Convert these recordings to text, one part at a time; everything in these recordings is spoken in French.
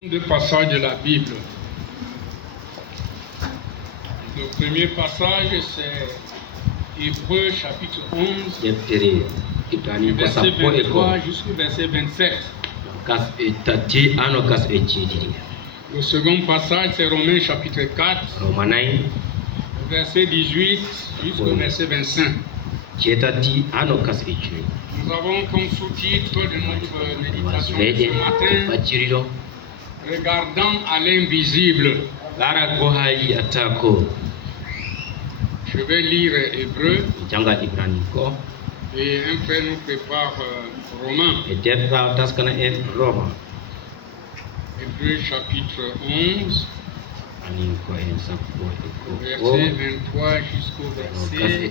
Deux passages de la Bible. Le premier passage, c'est Hébreux chapitre 11, verset 23 jusqu'au verset 27. Le second passage, c'est Romains chapitre 4, verset 18 jusqu'au verset 25. Nous avons comme sous-titre de notre méditation ce matin, regardant à l'invisible. Je vais lire Hébreu et un frère nous prépare Romains. Hébreu chapitre 11, verset 23 jusqu'au verset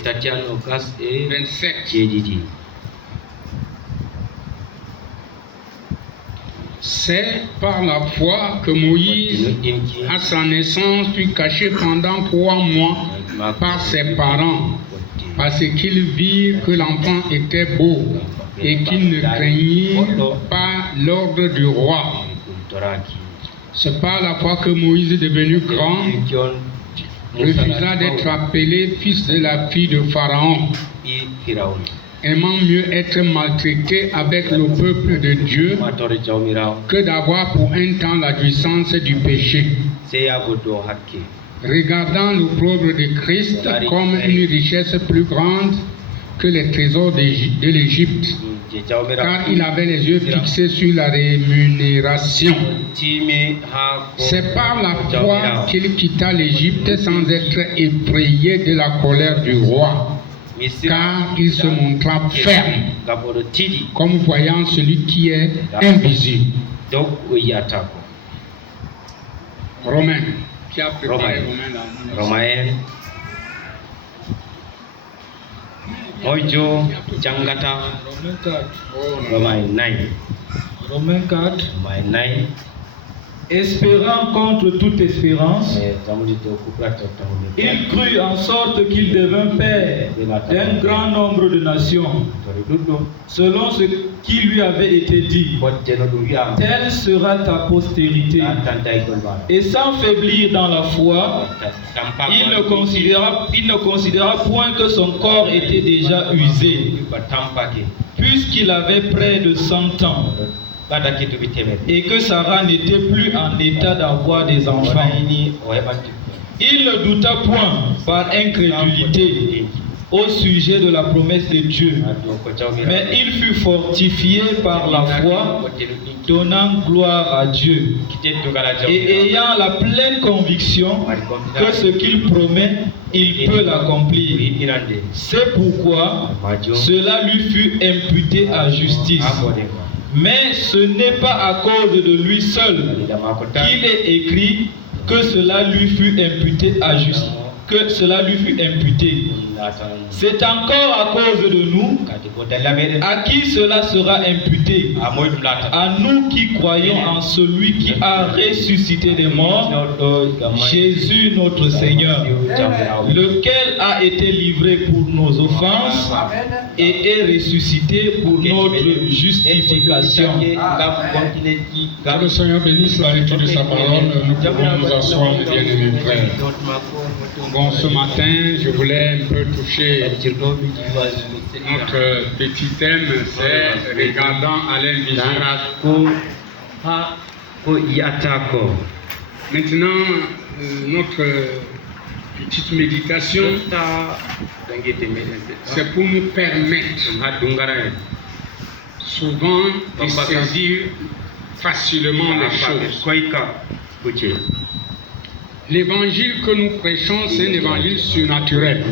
27. C'est par la foi que Moïse, à sa naissance, fut caché pendant 3 mois par ses parents, parce qu'ils virent que l'enfant était beau et qu'il ne craignit pas l'ordre du roi. C'est par la foi que Moïse, devenu grand, refusa d'être appelé fils de la fille de Pharaon, aimant mieux être maltraité avec le peuple de Dieu que d'avoir pour un temps la jouissance du péché. Regardant l'opprobre de Christ comme une richesse plus grande que les trésors de l'Égypte, car il avait les yeux fixés sur la rémunération. C'est par la foi qu'il quitta l'Égypte sans être effrayé de la colère du roi, car il se montra ferme, comme voyant celui qui est invisible. Romains. Qui a préparé Romains? Ojo Jangata Romains 4. Espérant contre toute espérance, il crut en sorte qu'il devint père d'un grand nombre de nations, selon ce qui lui avait été dit. Telle sera ta postérité. Et sans faiblir dans la foi, il ne considéra point que son corps était déjà usé, puisqu'il avait près de 100 ans, et que Sarah n'était plus en état d'avoir des enfants. Il ne douta point par incrédulité au sujet de la promesse de Dieu, mais il fut fortifié par la foi, donnant gloire à Dieu, et ayant la pleine conviction que ce qu'il promet, il peut l'accomplir. C'est pourquoi cela lui fut imputé à justice. Mais ce n'est pas à cause de lui seul qu'il est écrit que cela lui fut imputé à justice. Que cela lui fut imputé. C'est encore à cause de nous à qui cela sera imputé. À nous qui croyons en celui qui a ressuscité des morts, Jésus notre Seigneur, lequel a été livré pour nos offenses et est ressuscité pour notre justification. Que le Seigneur bénisse la lecture de sa parole. Nous pouvons nous asseoir, mes bien-aimés frères. Bon, ce matin, je voulais un peu toucher notre petit thème, c'est regardant à l'invisible. Maintenant, notre petite méditation, c'est pour nous permettre souvent de saisir facilement les choses. L'évangile que nous prêchons, c'est un évangile surnaturel.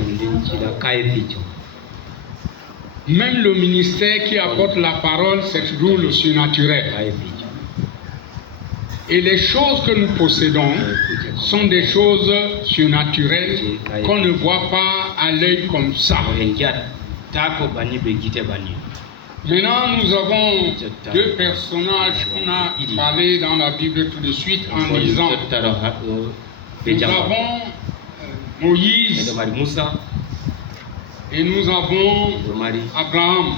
Même le ministère qui apporte la parole, c'est toujours le surnaturel. Et les choses que nous possédons sont des choses surnaturelles qu'on ne voit pas à l'œil comme ça. Maintenant, nous avons deux personnages qu'on a parlé dans la Bible tout de suite en lisant. Nous avons Moïse et nous avons Abraham.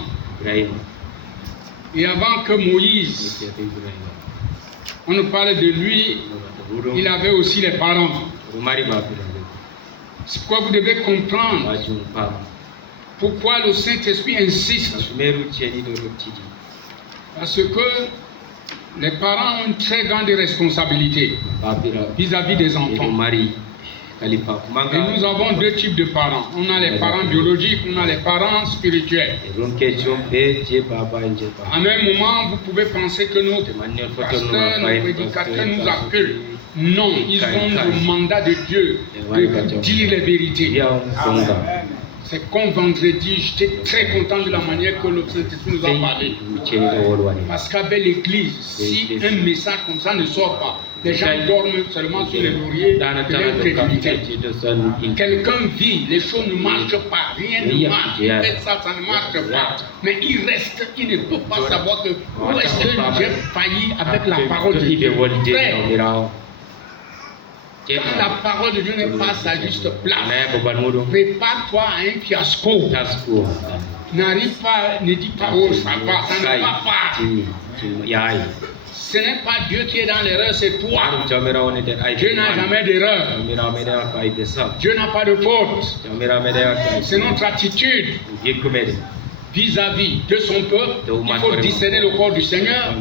Et avant que Moïse On nous parle de lui, il avait aussi les parents. C'est pourquoi vous devez comprendre pourquoi le Saint-Esprit insiste. Parce que les parents ont une très grande responsabilité vis-à-vis des enfants. Et nous avons deux types de parents. On a les parents biologiques, on a les parents spirituels. À un même moment, vous pouvez penser que nos pasteurs, nos prédicateurs nous accueillent. Non, ils ont le mandat de Dieu de dire les vérités. C'est comme vendredi, j'étais très content de la manière que le Saint-Esprit nous a parlé. Parce qu'avec l'Église, si un message comme ça ne sort pas, les gens dorment seulement sur les lauriers de l'incrédulité. Quelqu'un vit, les choses ne marchent pas, rien ne marche, ça ne marche pas. Mais il reste, il ne peut pas savoir que où est-ce que j'ai failli avec la parole de Dieu. Quand la parole de Dieu n'est pas à sa juste place, prépare-toi à un fiasco. N'arrive pas, ne dis pas oh ça va, ça ne va pas. Ce n'est pas Dieu qui est dans l'erreur, c'est toi. Dieu n'a jamais d'erreur. Dieu n'a pas de faute. C'est notre attitude vis-à-vis de son peuple. Il faut discerner le corps du Seigneur.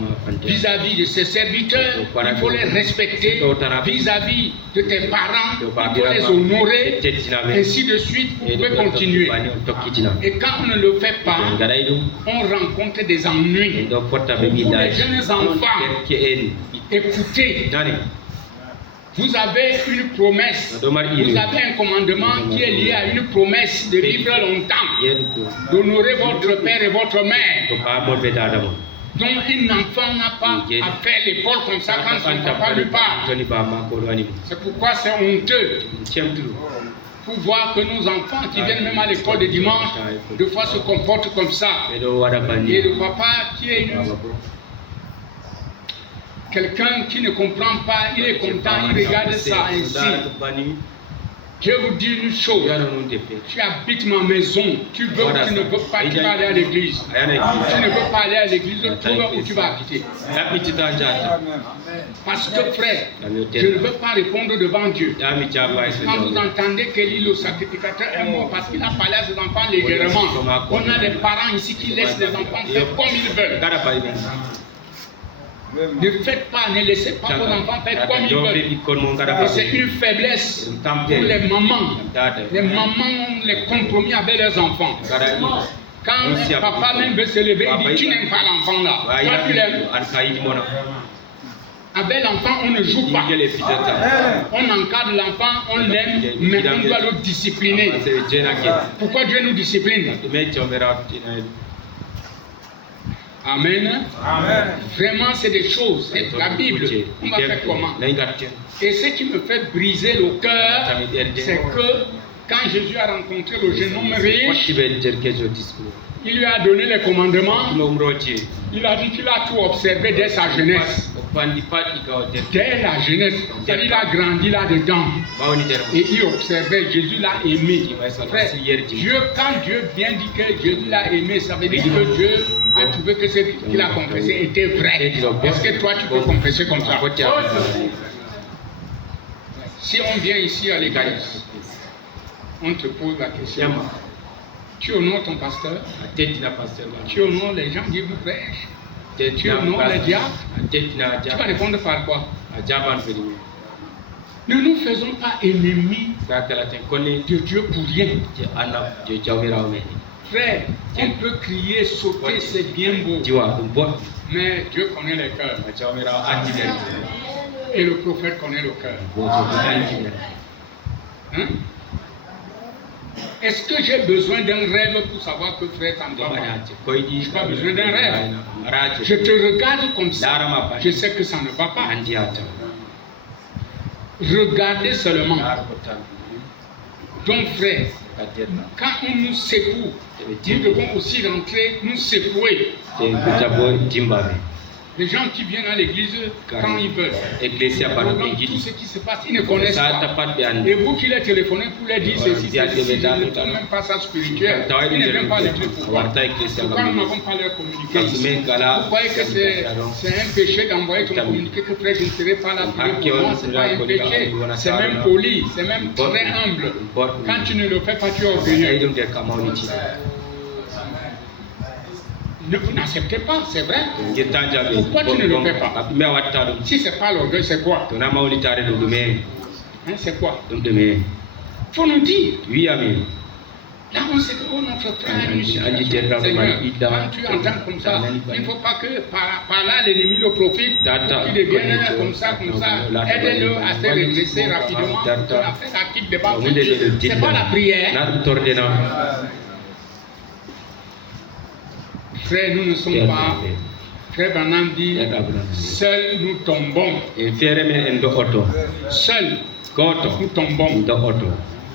Vis-à-vis de ses serviteurs, il faut les respecter. Vis-à-vis de tes parents, il faut les honorer. Ainsi de suite, vous pouvez continuer. Et quand on ne le fait pas, on rencontre des ennuis. Pour les jeunes enfants, écoutez. Vous avez une promesse, vous avez un commandement qui est lié à une promesse de vivre longtemps, d'honorer votre père et votre mère. Donc un enfant n'a pas à faire l'école comme ça quand son papa lui parle. C'est pourquoi c'est honteux pour voir que nos enfants qui viennent même à l'école de dimanche, deux fois se comportent comme ça. Et le papa qui est quelqu'un qui ne comprend pas, il est content, il regarde ça ainsi. Je vais vous dire une chose, tu habites ma maison, tu veux ou tu ne veux pas, tu vas aller à l'église. Tu ne veux pas aller à l'église, trouve où tu vas habiter. Parce que frère, je ne veux pas répondre devant Dieu. Quand vous entendez que le sacrificateur est mort parce qu'il a parlé à ses enfants légèrement, on a des parents ici qui laissent les enfants faire comme ils veulent. Ne faites pas, ne laissez pas vos enfants faire comme ils veulent. Et c'est une faiblesse pour les mamans. Les mamans ont les compromis avec leurs enfants. Quand un papa même veut se lever, il dit tu n'aimes pas l'enfant là. Toi tu l'aimes. Avec l'enfant, on ne joue pas. On encadre l'enfant, on l'aime, mais on doit le discipliner. Pourquoi Dieu nous discipline? Amen. Amen. Vraiment, c'est des choses. C'est la Bible. On va faire comment? Et ce qui me fait briser le cœur, c'est que quand Jésus a rencontré le jeune homme riche, il lui a donné les commandements. Il a dit qu'il a tout observé dès sa jeunesse. Dès la jeunesse, il a grandi là-dedans. Et il observait, Jésus l'a aimé. Frère, Dieu, quand Dieu vient dire que Jésus l'a aimé, ça veut dire que Dieu a trouvé que ce qu'il a confessé était vrai. Est-ce que toi tu peux confesser comme ça? Si on vient ici à l'église, on te pose la question. Tu honores ton pasteur? Tu honores les gens qui vous prêchent? Tu honores les diables? Tu vas répondre par quoi? Ne nous faisons pas ennemis de Dieu pour rien. Frère, on peut crier, sauter, c'est bien beau. Mais Dieu connaît les cœurs. Et le prophète connaît le cœur. Hein? Est-ce que j'ai besoin d'un rêve pour savoir que frère, ça ne va pas? Je n'ai pas besoin d'un rêve. Je te regarde comme ça. Je sais que ça ne va pas. Regardez seulement. Donc frère, quand on nous secoue, nous devons aussi rentrer, nous secouer. Les gens qui viennent à l'église quand ils veulent. Tout ce qui se passe, ils ne connaissent pas. Et vous qui les téléphonez pour les dire ceci, ils ne font même pas ça spirituel. Ils ne viennent pas l'église. Pourquoi nous n'avons pas leur communiqué ici? Vous croyez que c'est un péché d'envoyer ton communiqué que frère, je ne serai pas là pour moi? Ce n'est pas un péché. C'est même poli, c'est même très humble. Quand tu ne le fais pas, tu es orgueilleux. Vous n'acceptez pas, c'est vrai. Pourquoi tu ne le fais pas? Si ce n'est pas l'orgueil, c'est quoi? C'est quoi? Il faut nous dire. Oui, amen. Là, on sait que notre frère a une situation. Seigneur, quand tu entends comme ça, il ne faut pas que par là l'ennemi le profite, qu'il devienne comme ça. Aide-le à se redresser rapidement. Après, ça quitte de bas. C'est pas la prière. Frère, nous ne sommes pas. Frère Branham dit, seuls nous tombons. Seuls nous tombons.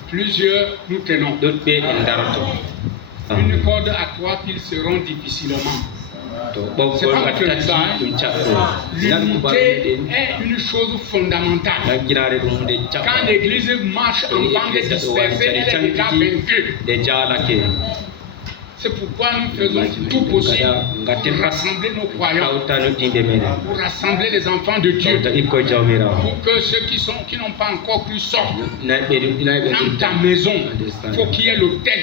Plusieurs nous tenons. Une corde à trois qu'ils seront difficilement. C'est pas votre ça. L'unité est une chose fondamentale. Quand l'église marche en bande dispersée, elle est déjà vaincue. C'est pourquoi nous faisons tout possible pour rassembler nos croyants, pour rassembler les enfants de Dieu, pour que ceux qui n'ont pas encore cru sortent. Dans ta maison, il faut qu'il y ait l'autel.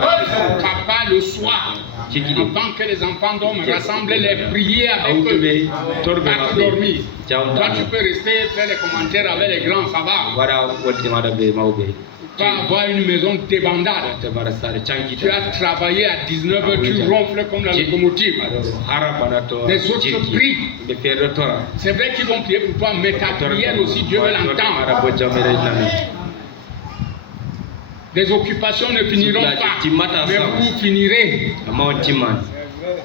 Papa, le soir, avant que les enfants dorment, rassembler les prier avec eux, pas dormir. Toi, tu peux rester, faire les commentaires avec les grands, ça va. Pas avoir une maison débandade. Tu as travaillé à 19h, tu ronfles comme la locomotive. Les autres prient. C'est vrai qu'ils vont prier pour toi, mais ta prière aussi, Dieu veut l'entendre. Les occupations ne finiront pas, mais vous finirez.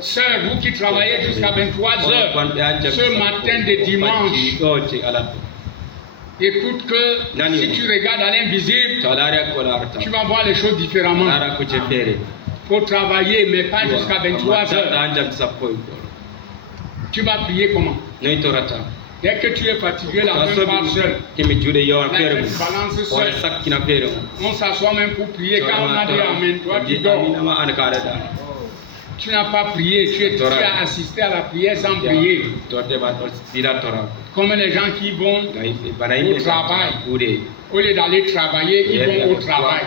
Sœurs, vous qui travaillez jusqu'à 23h, ce matin de dimanche, écoute que si tu regardes à l'invisible, tu vas voir les choses différemment. Il faut travailler, mais pas jusqu'à 23h. Tu vas prier comment? Dès que tu es fatigué, la main part seule. La main balance seule. On s'assoit même pour prier. Quand on a dit Amen, toi tu dors. Tu n'as pas prié, tu as assisté à la prière sans prier. Comme les gens qui vont au travail. Au lieu d'aller travailler, ils vont au travail.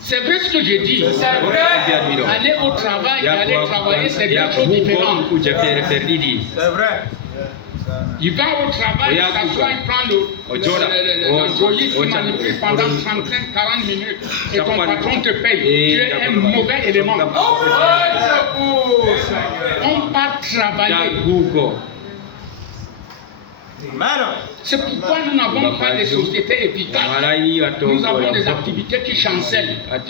C'est vrai ce que je dis. C'est vrai. Aller au travail et aller travailler, c'est deux choses différentes. C'est vrai. Il va au travail, il s'assoit, il prend l'employé qui manipule pendant 35-40 minutes et ton patron te paye. Tu es un mauvais élément. On part travailler. C'est pourquoi nous n'avons pas de sociétés efficaces. Nous avons des activités qui chancellent. Un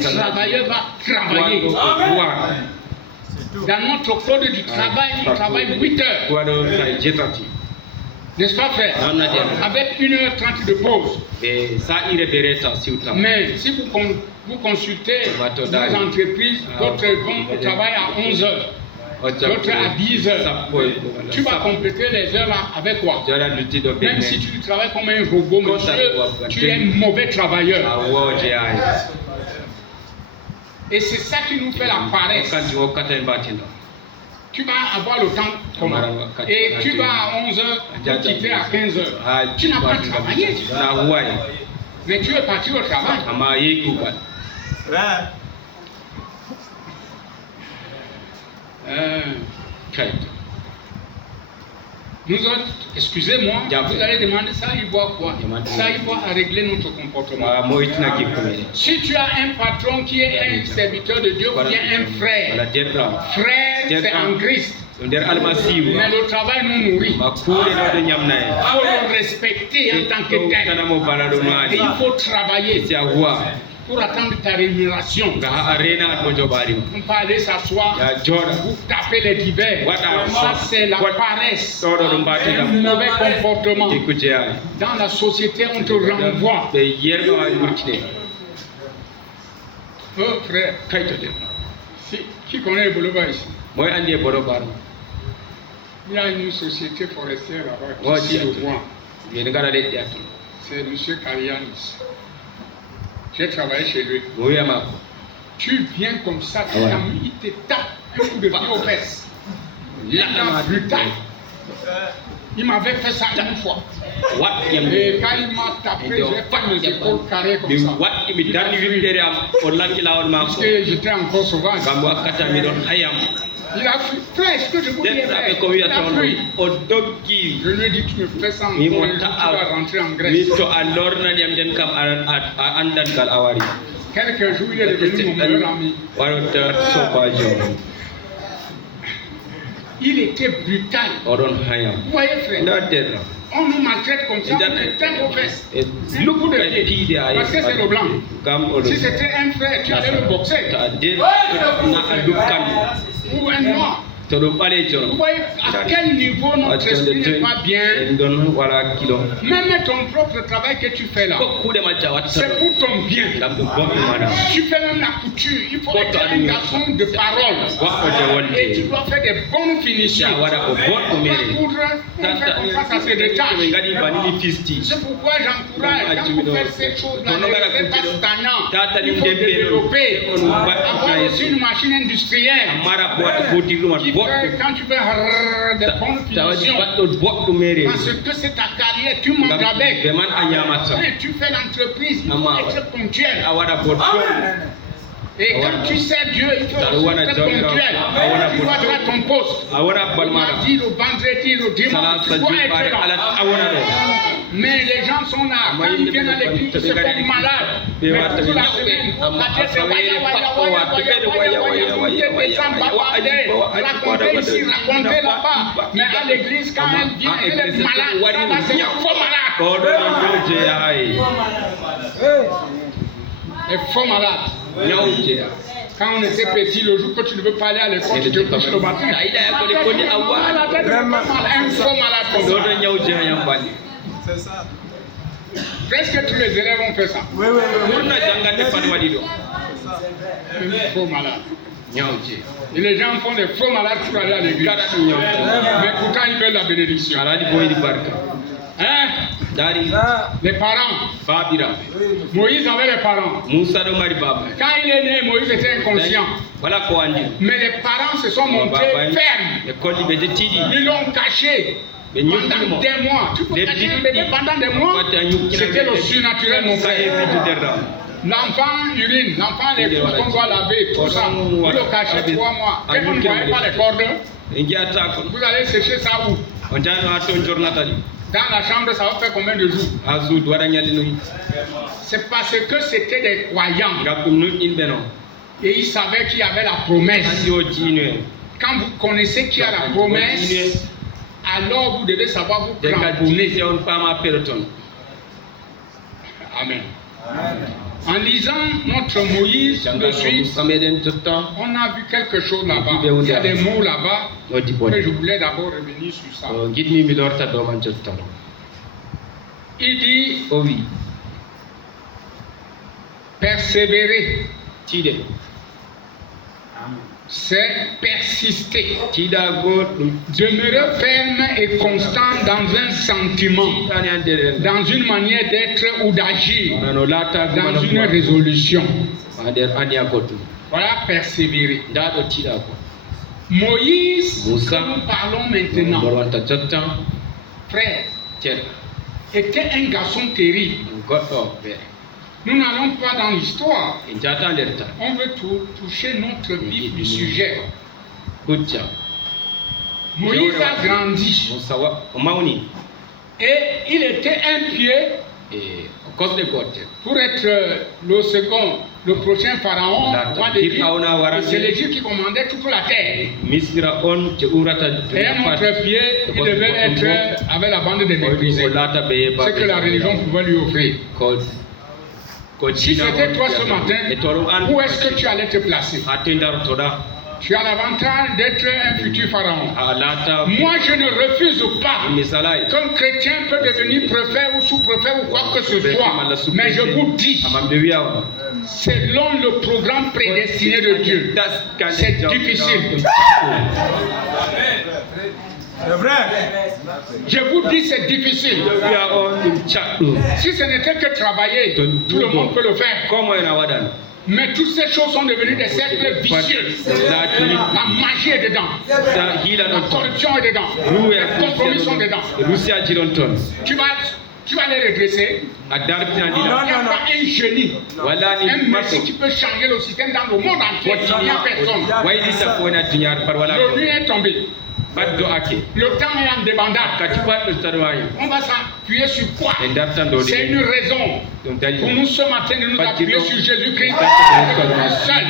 travailleur va travailler. Dans notre code du travail, on travaille 8 heures. N'est-ce pas, frère? Avec 1h30 de pause. Mais si vous consultez les entreprises, d'autres vont au travail à 11h, d'autres à 10h. Tu vas compléter les heures avec quoi? Même si tu travailles comme un robot, monsieur, tu es un mauvais travailleur. Et c'est ça qui nous fait la paresse. Tu vas avoir le temps comment? Et tu vas à 11h, tu quitter à 15h. Tu n'as pas travaillé. Mais tu es parti au travail. Nous autres, excusez-moi, vous allez demander ça, il voit quoi? Ça, il voit à régler notre comportement. Si tu as un patron qui est un serviteur de Dieu ou bien un frère, c'est en Christ. Mais le travail nous nourrit. Il faut le respecter en tant que tel. Et il faut travailler pour attendre ta rémunération. On peut aller s'asseoir, vous taper les divers. Ça, c'est la paresse, un mauvais comportement. Dans la société, on te renvoie. Frère, qui connaît le boulevard ici? Il y a une société forestière là-bas qui le voit. C'est M. Karianis. J'ai travaillé chez lui. Tu viens comme ça, il te tape un coup de pied aux fesses. Brutal. Il m'avait fait ça une fois. Et quand il m'a tapé, j'ai fait mes épaules carrées comme ça. Parce que j'étais encore sauvage. Il a fui. Frère, est-ce que je vous dis, il a fui. Je lui ai dit, tu me fais ça encore, tu vas rentrer en Grèce. Quelques jours, il est devenu mon meilleur ami. Il était brutal. Vous voyez, frère, on nous maltraite comme ça, on est un aux fesses. Un coup de pied, parce que c'est le blanc. Si c'était un frère, tu allais le boxer. Ou un noir. Vous voyez à quel niveau notre esprit n'est pas bien. Même ton propre travail que tu fais là, c'est pour ton bien. Tu fais même la couture. Il faut être un garçon de parole. Et tu dois faire des bonnes finitions. On fait comme ça se détache. C'est pourquoi j'encourage, quand vous faites ces choses-là, ne restez pas stagnant. Il faut développer. Avoir aussi une machine industrielle. Quand tu fais des bonnes finitions, parce que c'est ta carrière, tu manges avec. Et tu fais l'entreprise, il faut être ponctuel. Et quand tu sais Dieu, il faut être ponctuel. Tu dois être à ton poste. Le mardi, le vendredi, le dimanche, tu dois être là. Mais les gens sont là. Quand ils viennent à l'église, ils se font malades. Mais toute la semaine, la tête raconter ici, raconter là-bas. Mais à l'église, quand elle vient, elle est malade. Ça, c'est un faux malade. Un faux malade. Quand on était petit, le jour que tu ne veux pas aller à l'école, tu te couches le matin. Un faux malade comme ça. C'est ça. Presque tous les élèves ont fait ça. Oui. Un faux malade. Et les gens font des faux malades pour aller à l'église. Mais pourtant, ils veulent la bénédiction. Hein? Les parents. Moïse avait les parents. Quand il est né, Moïse était inconscient. Mais les parents se sont montrés fermes. Ils l'ont caché. Pendant des mois. Tu peux cacher le bébé pendant des mois. C'était le surnaturel, mon frère. L'enfant urine, l'enfant les couches qu'on doit laver, tout ça. Vous le cachez 3 mois. Et vous ne voyez pas les cordes. Vous allez sécher ça où? Dans la chambre, ça va faire combien de jours? C'est parce que c'était des croyants. Et ils savaient qu'il y avait la promesse. Quand vous connaissez qu'il y a la promesse, alors vous devez savoir vous cramponner. Amen. En lisant notre Moïse de suite, on a vu quelque chose là-bas. Il y a des mots là-bas. Mais je voulais d'abord revenir sur ça. Il dit persévérer. C'est persister. Demeurer ferme et constant dans un sentiment, dans une manière d'être ou d'agir, dans une résolution. Voilà, persévérer. Moïse, que nous parlons maintenant, frère, était un garçon terrible. Nous n'allons pas dans l'histoire. On veut toucher notre vif du sujet. Moïse a grandi. Et il était un pied pour être le second, le prochain pharaon. C'est l'Égypte qui commandait toute la terre. Et un autre pied, il devait être avec la bande des méprisés. C'est que la religion pouvait lui offrir. Si c'était toi ce matin, où est-ce que tu allais te placer? Tu as l'avantage d'être un futur pharaon. Moi, je ne refuse pas qu'un chrétien peut devenir préfet ou sous-préfet ou quoi que ce soit. Mais je vous dis, selon le programme prédestiné de Dieu, c'est difficile. C'est vrai. Je vous dis, c'est difficile. Si ce n'était que travailler, tout le monde peut le faire. Mais toutes ces choses sont devenues des cercles vicieux. La magie est dedans. La corruption est dedans. Les compromis sont dedans. Tu vas les redresser. Il n'y a pas un génie, un messie qui peut changer le système dans le monde entier. Il n'y a personne. Le nuit est tombé. Le temps est en débandade. On va s'appuyer sur quoi? C'est une raison pour nous ce matin de nous appuyer sur Jésus-Christ. Seul.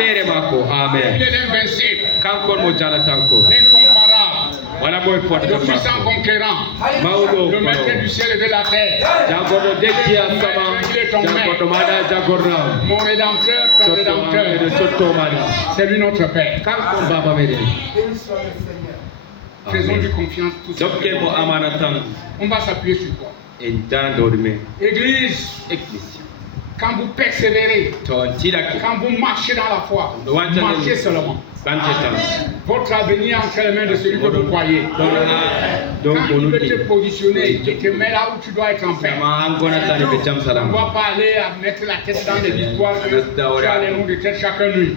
Il est invincible, incomparable, le puissant conquérant, le maître du ciel et de la terre. Il est ton maître, mon rédempteur, ton rédempteur. C'est lui notre Père. Faisons-lui confiance tout simplement. On va s'appuyer sur quoi? Église, quand vous persévérez, quand vous marchez dans la foi, marchez seulement. Votre avenir entre les mains de celui que vous croyez. Quand il veut te positionner, il te met là où tu dois être en paix. On ne va pas aller à mettre la tête dans les histoires que tu as les noms de tête chaque nuit.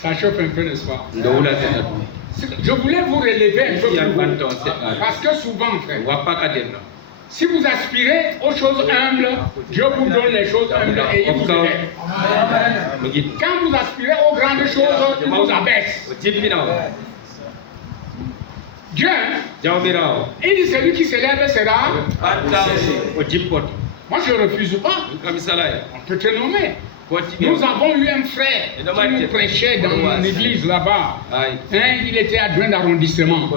Ça chauffe un peu, n'est-ce pas? Je voulais vous relever un peu plus haut, parce que souvent, frère, si vous aspirez aux choses humbles, Dieu vous donne les choses humbles et il vous aide. Quand vous aspirez aux grandes choses, il vous abaisse. Dieu, il dit celui qui s'élève sera. Moi je ne refuse pas. On peut te nommer. Nous avons eu un frère qui nous prêchait dans mon église là-bas. Il était adjoint d'arrondissement.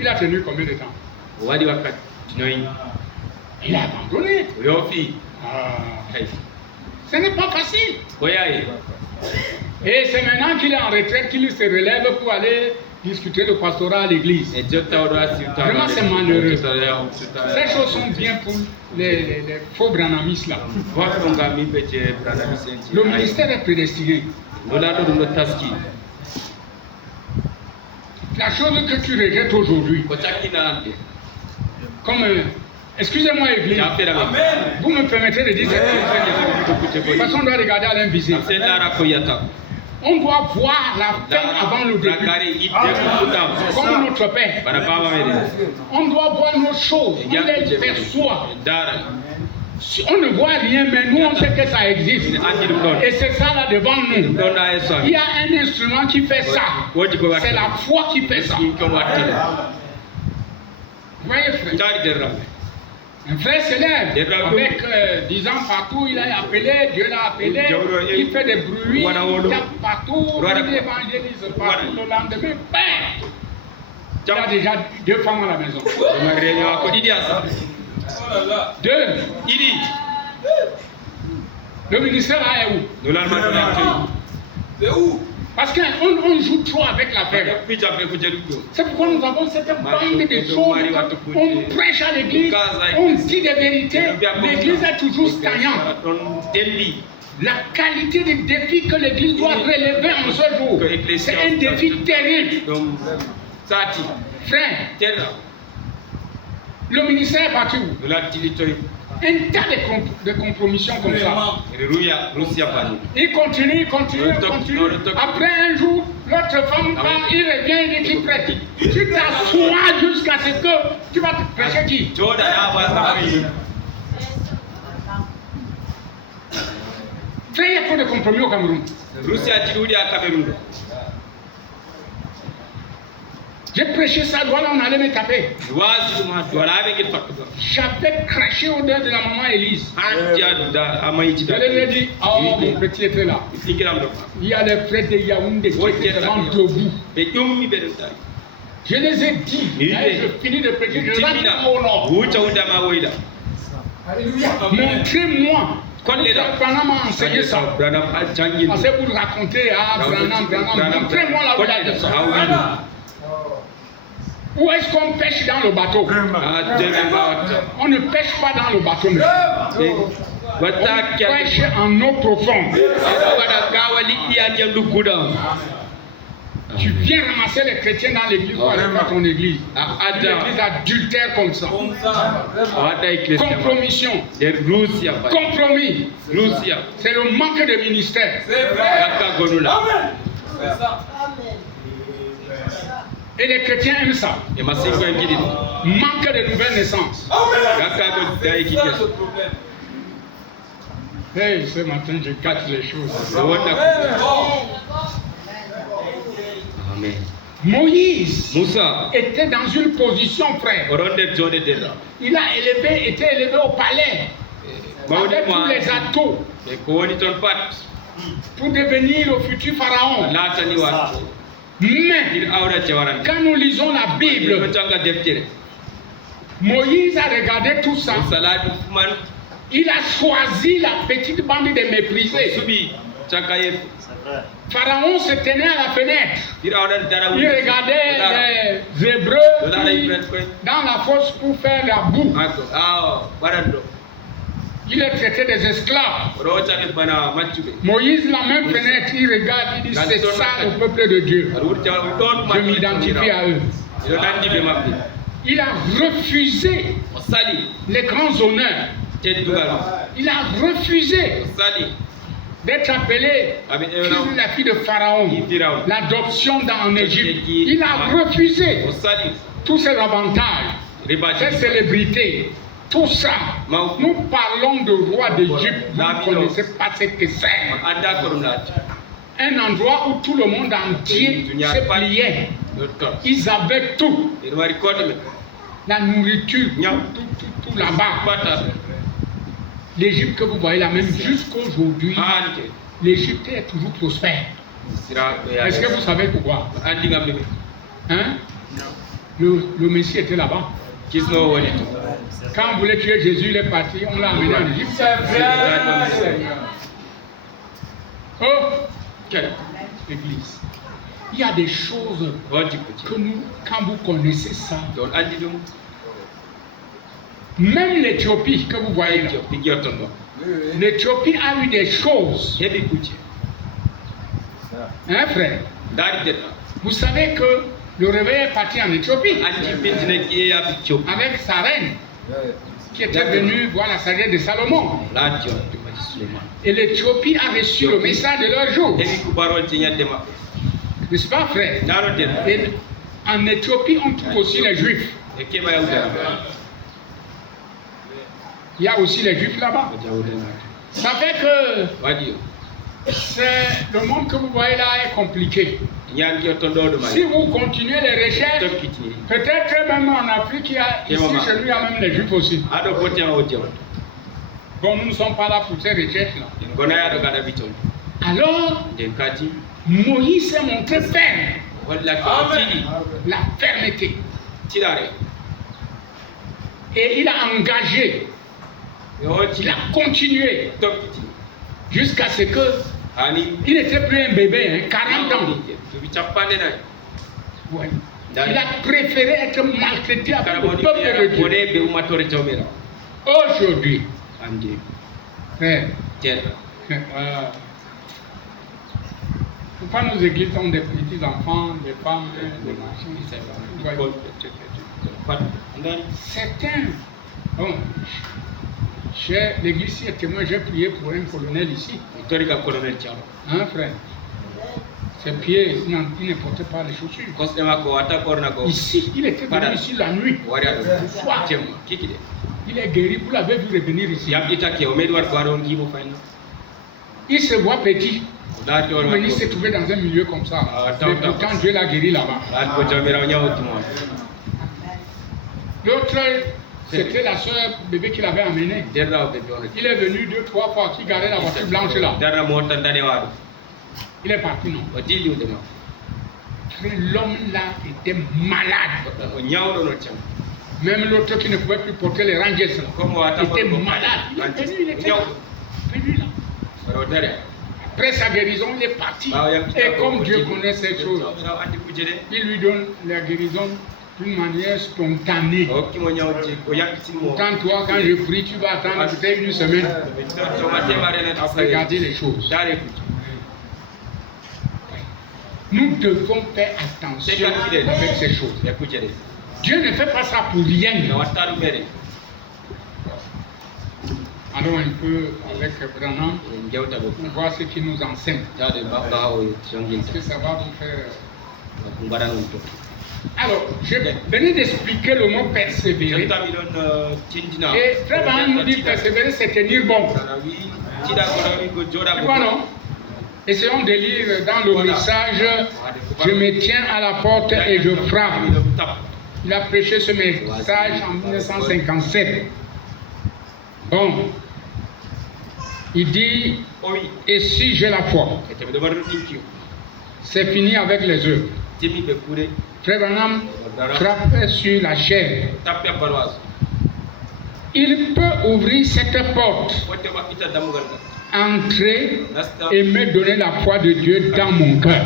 Il a tenu combien de temps? Il a abandonné. Ce n'est pas facile. Et c'est maintenant qu'il est en retraite qu'il se relève pour aller discuter de pastorat à l'église. Vraiment, c'est malheureux. Ces choses sont bien pour les faux branamistes là. Le ministère est prédestiné. La chose que tu regrettes aujourd'hui, comme, excusez-moi Église, vous me permettez de dire cette chose. De toute façon, on doit regarder à l'invisible. On doit voir la fin avant le début. Comme notre Père. On doit voir nos choses. On les perçoit. On ne voit rien, mais nous on sait que ça existe. Et c'est ça là devant nous. Il y a un instrument qui fait ça. C'est la foi qui fait ça. Vous voyez, frère? Un frère s'élève avec 10 ans partout, il a appelé, Dieu l'a appelé, il fait des bruits, il tape partout, il évangélise partout. Le lendemain, bam! Il a déjà 2 femmes à la maison. 2. Il dit, le ministère là est où? C'est où? Parce qu'on joue trop avec la paix. C'est pourquoi nous avons cette bande de choses. On prêche à l'église, on dit des vérités. L'église est toujours stagnante. La qualité des défis que l'église doit relever en ce jour, c'est un défi terrible. Frère, le ministère est parti où? Un tas de compromissions comme ça. Il continue. Après un jour, l'autre femme part, il revient, il est prêt. Tu t'assois jusqu'à ce que tu vas te prêcher qui? Frère, il y a trop de compromis au Cameroun. J'ai prêché ça, voilà, on allait me taper. J'avais craché au dehors de la maman Élise. Je lui ai dit, oh mon petit était là. Il y a les frères de Yaoundé qui étaient vraiment debout. Je les ai dit, je finis de prêcher, je rentre au nord. Montrez-moi Branham m'a enseigné ça. Parce que vous racontez, Branham, montrez-moi la blague de ça. Où est-ce qu'on pêche dans le bateau? On ne pêche pas dans le bateau. On pêche en eau profonde. Tu viens ramasser les chrétiens dans l'église ou aller dans ton église. L'église adultère comme ça. Compromission. Compromis. C'est le manque de ministère. Et les chrétiens aiment ça. Manque de nouvelles naissances. Hey, ce matin, je cache les choses. Amen. Moïse était dans une position, frère. Il a été élevé au palais avec tous les atouts pour devenir le futur pharaon. Mais quand nous lisons la Bible, Moïse a regardé tout ça. Il a choisi la petite bande de méprisés. Pharaon se tenait à la fenêtre. Il regardait les Hébreux dans la fosse pour faire la boue. Il les traitait des esclaves. Moïse, la même fenêtre, il regarde, il dit c'est ça le peuple de Dieu. Je m'identifie à eux. Il a refusé les grands honneurs. Il a refusé d'être appelé la fille de Pharaon, l'adoption en Égypte. Il a refusé tous ces avantages, ces célébrités, tout ça. Nous parlons de roi d'Égypte, vous ne connaissez pas ce que c'est. Un endroit où tout le monde entier se pliait. Ils avaient tout. La nourriture, tout là-bas. L'Égypte que vous voyez là même jusqu'aujourd'hui, l'Égypte est toujours prospère. Est-ce que vous savez pourquoi? Hein? Le Messie était là-bas. Quand on voulait tuer Jésus, il est parti, on l'a amené en Égypte. Oh, quelle église! Il y a des choses que nous, quand vous connaissez ça, même l'Éthiopie que vous voyez là, l'Éthiopie a eu des choses. Hein, frère? Vous savez que le réveil est parti en Éthiopie avec sa reine qui était venue voir la sagesse de Salomon. Et l'Éthiopie a reçu le message de leur jour. N'est-ce pas, frère? Et en Éthiopie, on trouve aussi les Juifs. Il y a aussi les Juifs là-bas. Ça fait que le monde que vous voyez là est compliqué. Si vous continuez les recherches, peut-être même en Afrique, ici chez nous, il y a même les Juifs aussi. Bon, nous ne sommes pas là pour ces recherches-là. Alors, Moïse s'est montré ferme. La fermeté. Et il a engagé. Il a continué jusqu'à ce que il n'était plus un bébé, 40 ans. Ouais. Il a préféré être maltraité avec le peuple de Dieu. Aujourd'hui, frère, pourquoi nos églises ont des petits enfants, des femmes, des machins, certains. Bon, chez l'église ici est témoin, j'ai prié pour un colonel ici. Hein, frère? Ses pieds, il ne portait pas les chaussures. Ici, il était venu ici la nuit. Le soir. Il est guéri, vous l'avez vu revenir ici. Il se voit petit. Mais il s'est trouvé dans un milieu comme ça. Mais pourtant, Dieu l'a guéri là-bas. L'autre, c'était la soeur bébé qu'il avait amenée. Il est venu 2-3 fois, qui gardait la voiture blanche là. Il est parti, non? L'homme là était malade. Même l'autre qui ne pouvait plus porter les rangers là, était malade. Il est venu, il était Après sa guérison, il est parti. Et comme Dieu connaît ces choses, il lui donne la guérison d'une manière spontanée. Pourtant, toi, quand je prie, tu vas attendre peut-être une semaine à regarder les choses. Nous devons faire attention avec ces choses. Dieu ne fait pas ça pour rien. Allons un peu avec Branham pour voir ce qu'il nous enseigne. Est-ce que ça va vous faire... Alors, je venais d'expliquer le mot persévérer. Et Frère Branham nous dit persévérer, c'est tenir bon. Tu vois, non? Essayons de lire dans le message « Je me tiens à la porte et je frappe ». Il a prêché ce message en 1957. Bon. Il dit « Et si j'ai la foi ?» C'est fini avec les œuvres. Frère Branham frappe sur la chair. Il peut ouvrir cette porte, entrer et me donner la foi de Dieu dans mon cœur.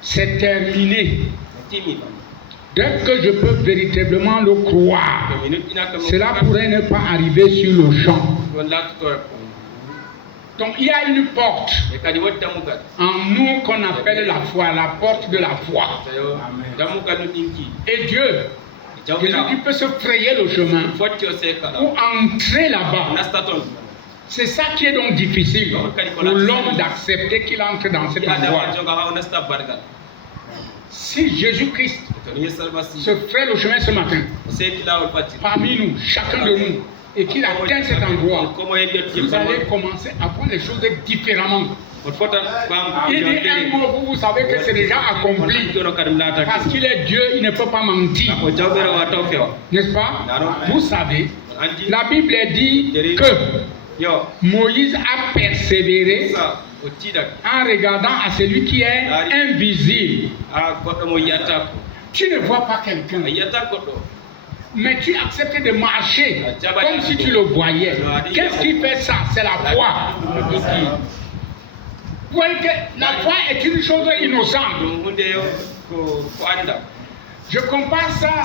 C'est terminé. Dès que je peux véritablement le croire, cela pourrait ne pas arriver sur le champ. Donc il y a une porte en nous qu'on appelle la foi, la porte de la foi. Et Dieu, Jésus peut se frayer le chemin ou entrer là-bas. C'est ça qui est donc difficile pour l'homme d'accepter qu'il entre dans cet endroit. Si Jésus-Christ se fait le chemin ce matin, parmi nous, chacun de nous, et qu'il atteint cet endroit, vous allez commencer à voir les choses différemment. Il dit un mot, vous savez que c'est déjà accompli. Parce qu'il est Dieu, il ne peut pas mentir. N'est-ce pas? Vous savez, la Bible dit que Moïse a persévéré en regardant à celui qui est invisible. Tu ne vois pas quelqu'un, mais tu acceptes de marcher comme si tu le voyais. Qu'est-ce qui fait ça? C'est la foi. Vous voyez que la foi est une chose innocente. Je compare ça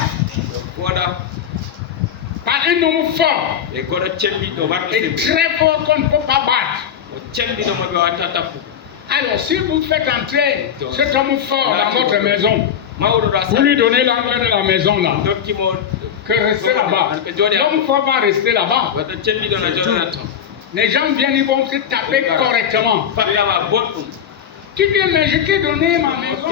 par un homme fort et très fort qu'on ne peut pas battre. Alors, si vous faites entrer cet homme fort dans votre maison, vous lui donnez l'angle de la maison là, que rester là-bas. L'homme fort va rester là-bas. Les gens viennent, ils vont se taper correctement. Tu dis, mais je t'ai donné ma maison.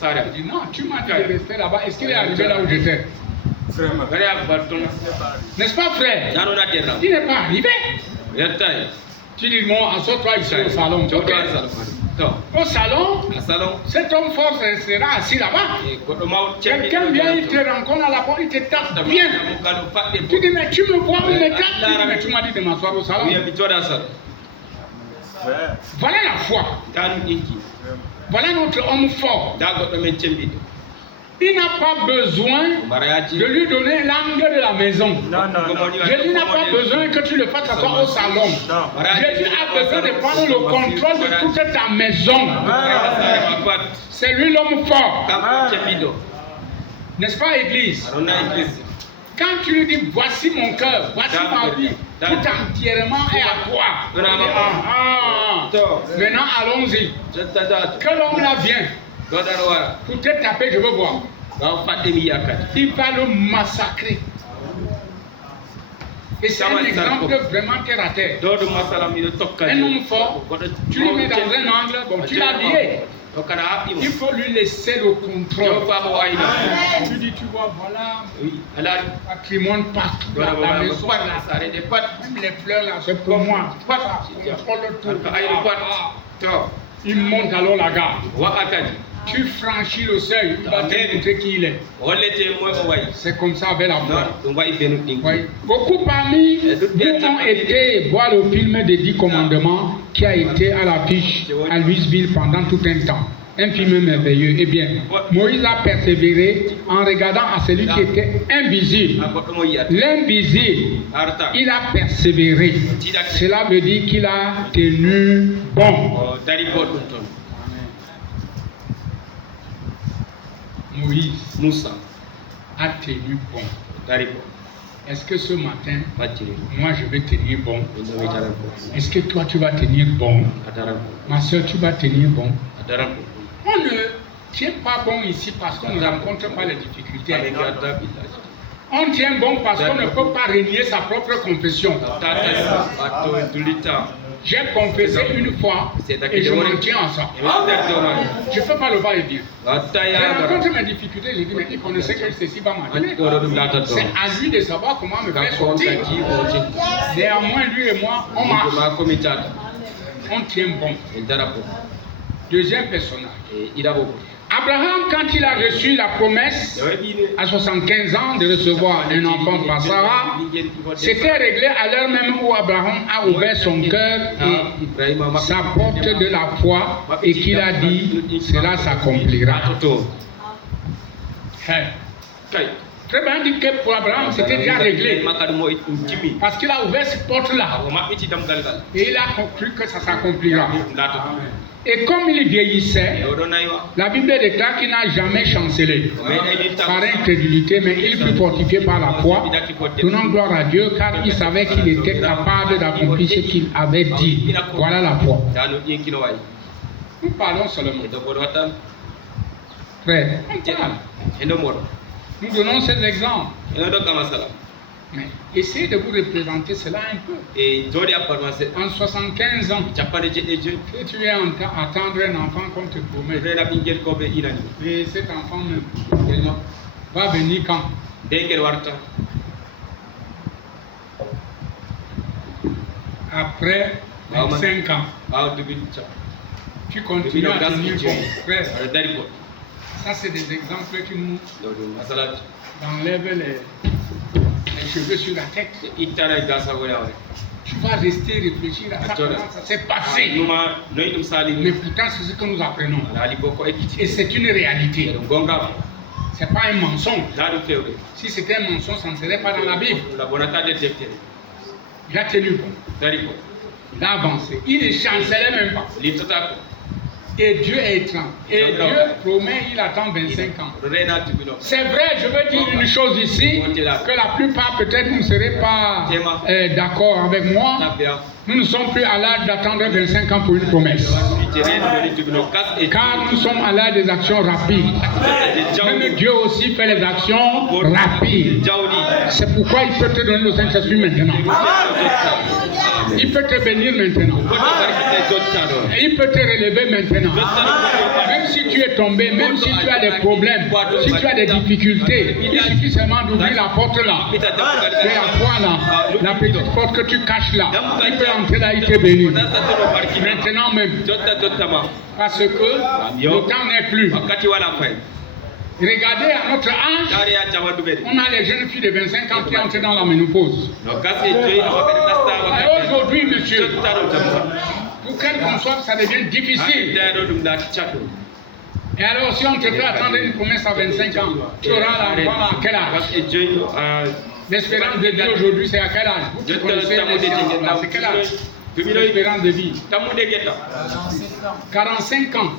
Je dis, non, tu m'as dit de rester là-bas. Est-ce qu'il est arrivé là où j'étais? N'est-ce pas, frère? Il n'est pas arrivé. Tu dis, non, assois-toi ici au salon. Au salon, cet homme fort sera assis là-bas. Quelqu'un vient, il te rencontre à la porte, il te tape bien. Tu dis, mais tu me vois, il me tape. Tu dis, mais tu m'as dit de m'asseoir au salon. Voilà la foi. Voilà notre homme fort. Il n'a pas besoin de lui donner l'angle de la maison. Jésus n'a pas besoin que tu le fasses asseoir au salon. Jésus a besoin de prendre le contrôle de toute ta maison. C'est lui l'homme fort. N'est-ce pas, Église? Quand tu lui dis, voici mon cœur, voici ma vie, tout entièrement est à toi. Maintenant, allons-y. Que l'homme là vienne. Pour te taper, je veux voir. Il va le massacrer. Et c'est un exemple vraiment terre à terre. Un homme fort, tu le mets dans un angle, bon, tu l'as lié. Il faut lui laisser le contrôle. Tu dis, tu vois, voilà, patrimoine partout, la maison, là, même les fleurs là, c'est pour moi. Contrôle tout. Il monte alors la garde. Tu franchis le seuil, il va te montrer qui il est. C'est comme ça avec la foi. Beaucoup parmi vous ont été voir le film des 10 commandements qui a été à l'affiche à Louisville pendant tout un temps. infime merveilleux. Eh bien, Moïse a persévéré en regardant à celui qui était invisible. L'invisible, il a persévéré. Cela veut dire qu'il a tenu bon. Moïse a tenu bon. Est-ce que ce matin, moi je vais tenir bon? Est-ce que toi tu vas tenir bon? Ma soeur, tu vas tenir bon? On ne tient pas bon ici parce qu'on ne rencontre pas les difficultés. On tient bon parce qu'on ne peut pas renier sa propre confession. J'ai confessé une fois et je m'en tiens à ça. Je ne fais pas le va-et-vient. Je rencontre mes difficultés, je dis, mais il connaissait que ceci va m'arriver. C'est à lui de savoir comment me faire sortir. Néanmoins, lui et moi, on marche. On tient bon. Deuxième personnage. Abraham, quand il a reçu la promesse à 75 ans de recevoir un enfant par Sarah, c'était réglé à l'heure même où Abraham a ouvert son cœur et sa porte de la foi et qu'il a dit, cela s'accomplira. Très bien dit que pour Abraham, c'était déjà réglé. Parce qu'il a ouvert cette porte-là. Et il a cru que ça s'accomplira. Et comme il vieillissait, la Bible déclare qu'il n'a jamais chancelé par incrédulité, mais il fut fortifié par la foi, donnant gloire à Dieu, car il savait qu'il était capable d'accomplir ce qu'il avait dit. Voilà la foi. Nous parlons seulement. Frère, nous donnons ces exemples. Mais essayez de vous représenter cela un peu. En 75 ans, que tu es attendre un enfant qu'on te promet. Et cet enfant va venir quand? Après 25 ans. Tu continues à tenir bon. Frère, ça c'est des exemples qui nous enlèvent les cheveux sur la tête. Tu vas rester réfléchir à ça, comment ça s'est passé. Mais pourtant, c'est ce que nous apprenons. Et c'est une réalité. Ce n'est pas un mensonge. Si c'était un mensonge, ça ne serait pas dans la Bible. Il a tenu bon. Il a avancé. Il ne chancelait même pas. Et Dieu est étrange. Et Dieu promet, il attend 25 ans. C'est vrai, je veux dire une chose ici, que la plupart peut-être ne seraient pas d'accord avec moi. Nous ne sommes plus à l'âge d'attendre 25 ans pour une promesse. Car nous sommes à l'âge des actions rapides. Même Dieu aussi fait les actions rapides. C'est pourquoi il peut te donner le Saint-Esprit maintenant. Il peut te bénir maintenant. Il peut te relever maintenant. Même si tu es tombé, même si tu as des problèmes, si tu as des difficultés, il suffit seulement d'ouvrir la porte là. C'est la foi là, la petite porte que tu caches là. Il peut entrer là, il te bénit. Maintenant même. Parce que le temps n'est plus. Regardez à notre âge, on a les jeunes filles de 25 ans qui entrent dans la ménopause. Et aujourd'hui, monsieur, pour qu'elles conçoivent, ça devient difficile. Et alors, si on te fait attendre une promesse à 25 ans, tu auras l'enfant à quel âge? L'espérance de vie aujourd'hui, c'est à quel âge? Vous connaissez c'est quel âge? L'espérance de vie. 45 ans.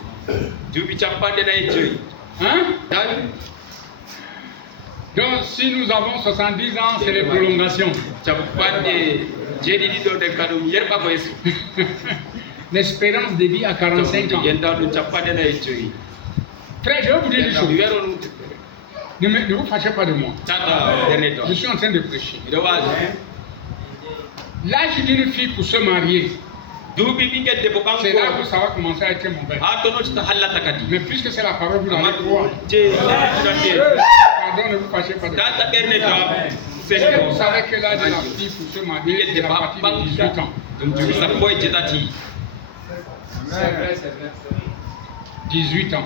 Hein? Donc, si nous avons 70 ans, c'est les prolongations. L'espérance de vie à 45 ans. Frère, je vais vous dire une chose. Ne vous fâchez pas de moi. Je suis en train de prêcher. L'âge d'une fille pour se marier, c'est là que ça va commencer à être mauvais. Mais puisque c'est la parole, vous allez croire. Pardon, ne vous fâchez pas de moi. Est-ce que vous savez que l'âge de la fille pour se marier, c'est à partir de 18 ans? C'est vrai, c'est vrai. 18 ans.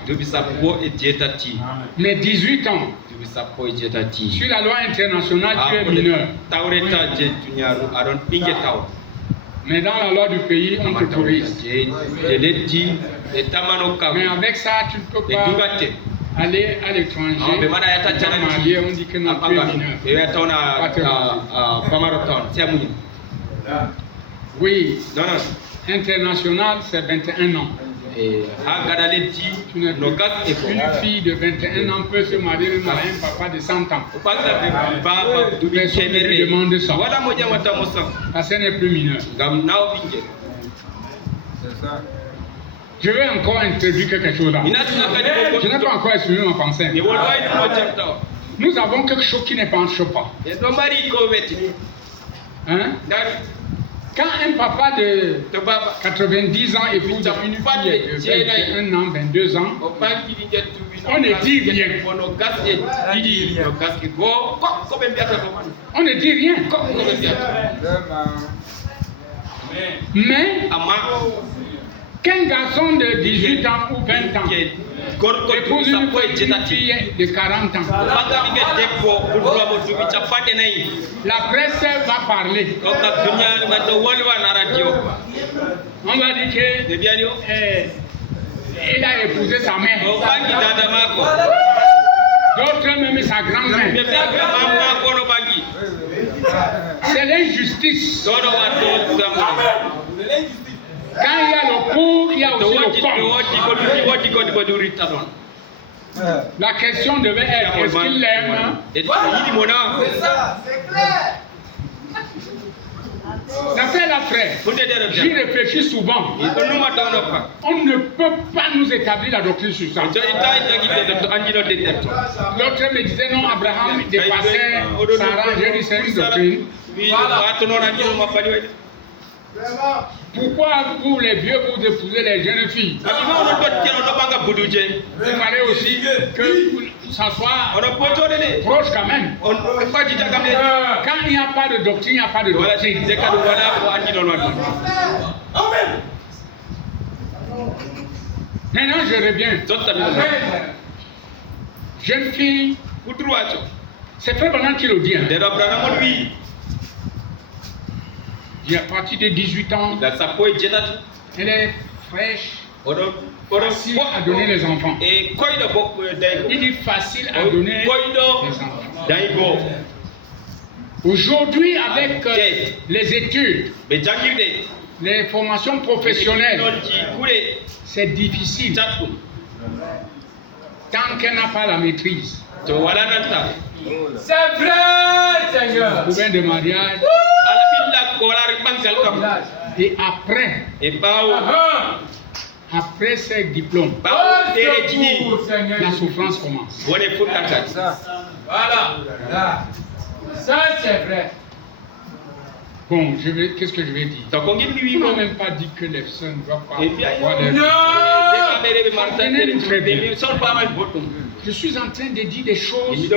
Mais 18 ans, sur la loi internationale, tu es mineur. Mais dans la loi du pays, on t'autorise. Mais avec ça, tu ne peux pas aller à l'étranger. Marié, on dit que non, tu es mineur. Oui. International, c'est 21 ans. Une fille de 21 ans peut se marier même à un papa de 100 ans. Personne ne lui demande ça. Parce qu'elle n'est plus mineure. Je vais encore introduire quelque chose là. Je n'ai pas encore exprimé ma pensée. Nous avons quelque chose qui ne penche pas. Hein? Quand un papa de 90 ans épouse une fille de 21 ans, 22 ans, on ne dit rien. On ne dit rien. Mais qu'un garçon de 18 ans ou 20 ans épouse une fille de 40 ans, la presse va parler. On va dire qu'il a épousé sa mère. D'autres même sa grand-mère. C'est l'injustice. Quand il y a le pour, il y a aussi le contre. La question devait être, est-ce qu'il l'aime? C'est ça, c'est clair. D'après la frère, j'y réfléchis souvent. On ne peut pas nous établir la doctrine sur ça. L'autre me disait non, Abraham dépassait Sarah. J'ai dit c'est une doctrine. Pourquoi vous les vieux vous épousez les jeunes filles? Il fallait aussi que ça soit proche quand même. Quand il n'y a pas de doctrine, il n'y a pas de doctrine. Maintenant je reviens. Jeune fille, c'est très bon qui le dit. Il a parti de 18 ans. Elle est fraîche. Facile à donner les enfants. Il dit facile à donner les enfants. Aujourd'hui, avec les études, les formations professionnelles, c'est difficile. Tant qu'elle n'a pas la maîtrise. C'est vrai, Seigneur. Pour de mariage. Et après ces diplômes, la souffrance commence. Voilà. Ça, c'est vrai. Bon, qu'est-ce que je vais dire? On n'a même pas dit que les sœurs ne doivent pas avoir les... Je suis en train de dire des choses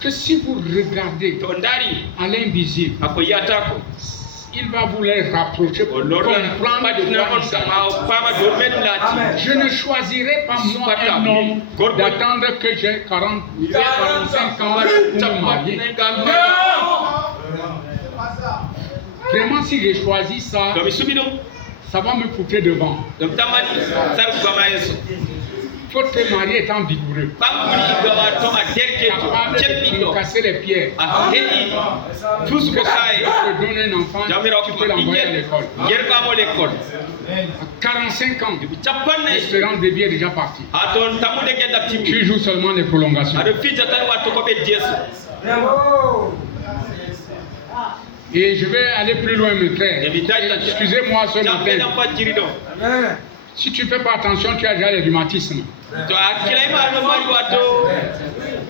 que si vous regardez à l'invisible, il va vous les rapprocher pour comprendre de quoi il s'agit. Je ne choisirai pas moi un homme d'attendre que j'ai 45 ans pour me marier. Vraiment, si j'ai choisi ça, ça va me foutre devant. Il faut te marier étant vigoureux. Capable de casser les pierres. Tout ce que ça te donne un enfant, tu peux l'envoyer à l'école. À 45 ans, l'espérance de vie est déjà partie. Tu joues seulement les prolongations. Et je vais aller plus loin, mes frères. Excusez-moi ce matin. Si tu ne fais pas attention, tu as déjà le rhumatisme.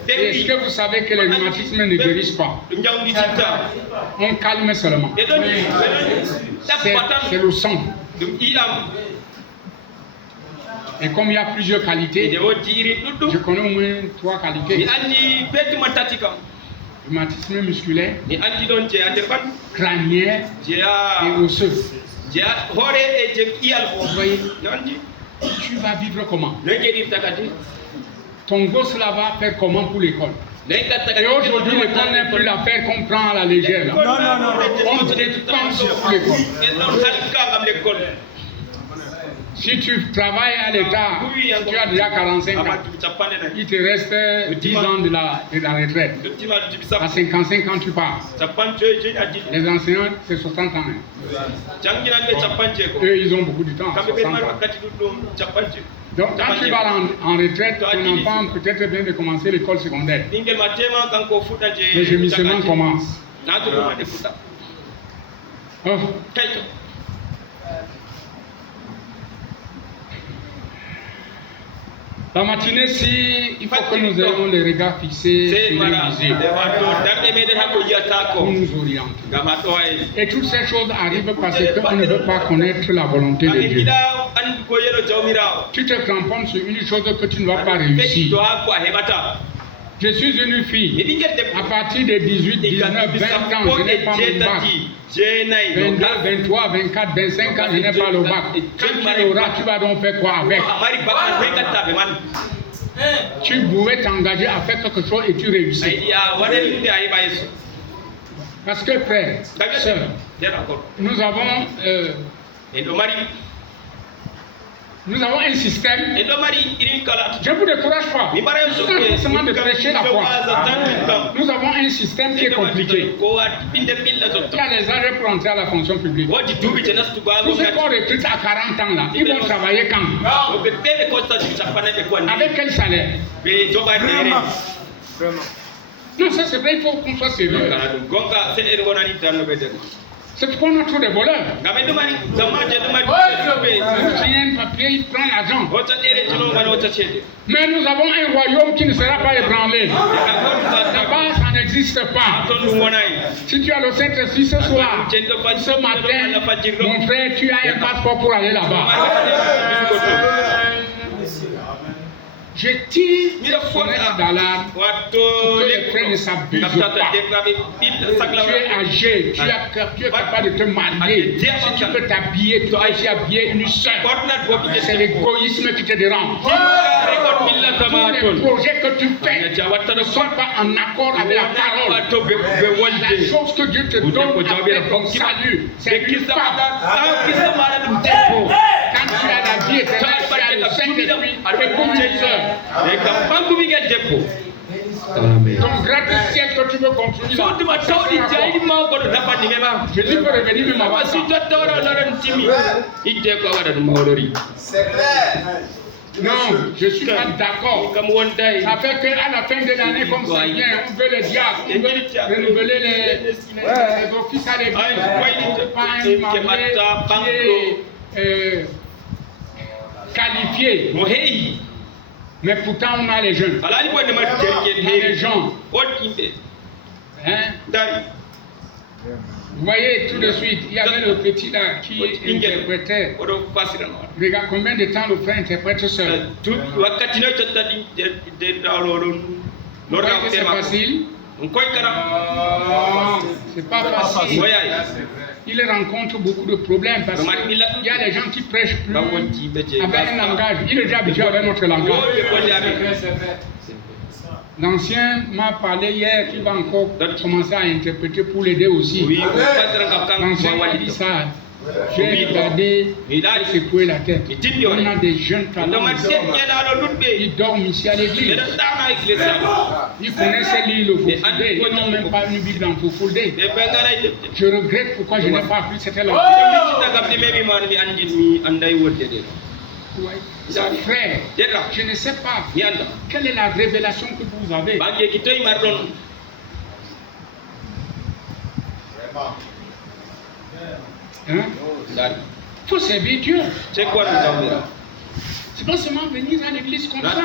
Est-ce que vous savez que les rhumatismes ne guérissent pas? On calme seulement. C'est le sang. Et comme il y a plusieurs qualités, je connais au moins 3 qualités. Rhumatisme musculaire, crânien et osseux. Vous voyez, tu vas vivre comment? Ton gosse là va faire comment pour l'école? Et aujourd'hui, l'école n'est plus l'affaire qu'on prend à la légère. On dépense sur l'école. Si tu travailles à l'État, tu as déjà 45 ans. Il te reste 10 ans de la retraite. À 55 ans, tu pars. Les enseignants, c'est 60 ans. Eux, ils ont beaucoup de temps. 60 ans. Donc, quand tu vas en retraite, ton enfant peut-être vient de commencer l'école secondaire. Le gémissement commence. Oh. La matinée-ci, il faut que nous ayons les regards fixés sur l'invisible pour nous orienter. Et toutes ces choses arrivent parce qu'on ne veut pas connaître la volonté de Dieu. Tu te cramponnes sur une chose que tu ne vas pas réussir. Je suis une fille. À partir de 18, 19, 20 ans, je n'ai pas mon bac. 22, 23, 24, 25 ans, je n'ai pas le bac. Quand tu l'auras, tu vas donc faire quoi avec? Tu pouvais t'engager à faire quelque chose et tu réussis. Parce que frère, sœur, nous avons un système. Je ne vous décourage pas. Je suis pas forcément de prêcher la foi. Nous avons un système qui est compliqué. Il y a les âges pour entrer à la fonction publique. Tous ceux qu'on recrute à 40 ans là, ils vont travailler quand? Avec quel salaire? Non, ça c'est vrai, il faut qu'on soit sérieux. C'est pourquoi on a trop de voleurs. S'il y a un papier, il prend l'argent. Mais nous avons un royaume qui ne sera pas ébranlé. Là-bas, ça n'existe pas. Si tu as le Saint-Esprit ce soir, ce matin, mon frère, tu as un passeport pour aller là-bas. Je tire le sonnette d'alarme pour que les frères ne s'abusent pas. Tu es âgé, tu es capable de te marier. Si tu peux t'habiller, tu dois aussi habiller une sœur. C'est l'égoïsme qui te dérange. Tous les projets que tu fais ne sont pas en accord avec la parole. La chose que Dieu te donne après ton salut, c'est une femme. Quand tu as la vie éternelle, tu as le Saint-Esprit avec une sœur. Ton gratte-ciel que tu veux construire. Jésus peut revenir même avant ça. C'est clair. Non, je ne suis pas d'accord. Ça fait qu'à la fin de l'année, comme ça vient, on veut les diacres, on veut renouveler les offices à l'église. Pas un marié qui est qualifié. Mais pourtant, on a les jeunes. On a les gens. Hein? Vous voyez, tout de suite, il y avait le petit là qui interprétait. Regarde combien de temps le frère interprète seul. Vous voyez que c'est facile? C'est pas facile. Il rencontre beaucoup de problèmes parce qu'il y a des gens qui prêchent plus avec un langage. Il est déjà habitué avec notre langage. L'ancien m'a parlé hier qu'il va encore commencer à interpréter pour l'aider aussi. L'ancien m'a dit ça. J'ai regardé, j'ai secoué la tête. On a des jeunes talents. Ils dorment ici à l'église. Ils connaissent lire le Fofouldé. Ils n'ont même pas une Bible dans Fofouldé. Je regrette pourquoi je n'ai pas appris cette langue. Frère, je ne sais pas quelle est la révélation que vous avez. Hein? Il faut servir Dieu. C'est pas seulement venir à l'église comme ça.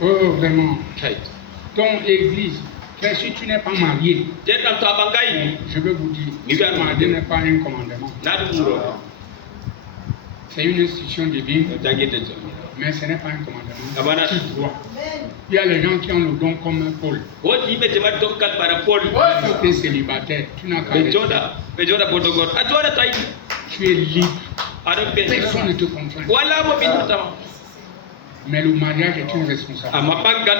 Oh, vraiment. Ton église, frère, si tu n'es pas marié, je veux vous dire, ce marié n'est pas un commandement. C'est une institution divine, mais ce n'est pas un commandement. Tu dois. Il y a les gens qui ont le don comme un Paul. Tu es célibataire, tu n'as qu'à rester. Tu es libre. Personne ne te contraint. Mais le mariage est une responsabilité. amapanga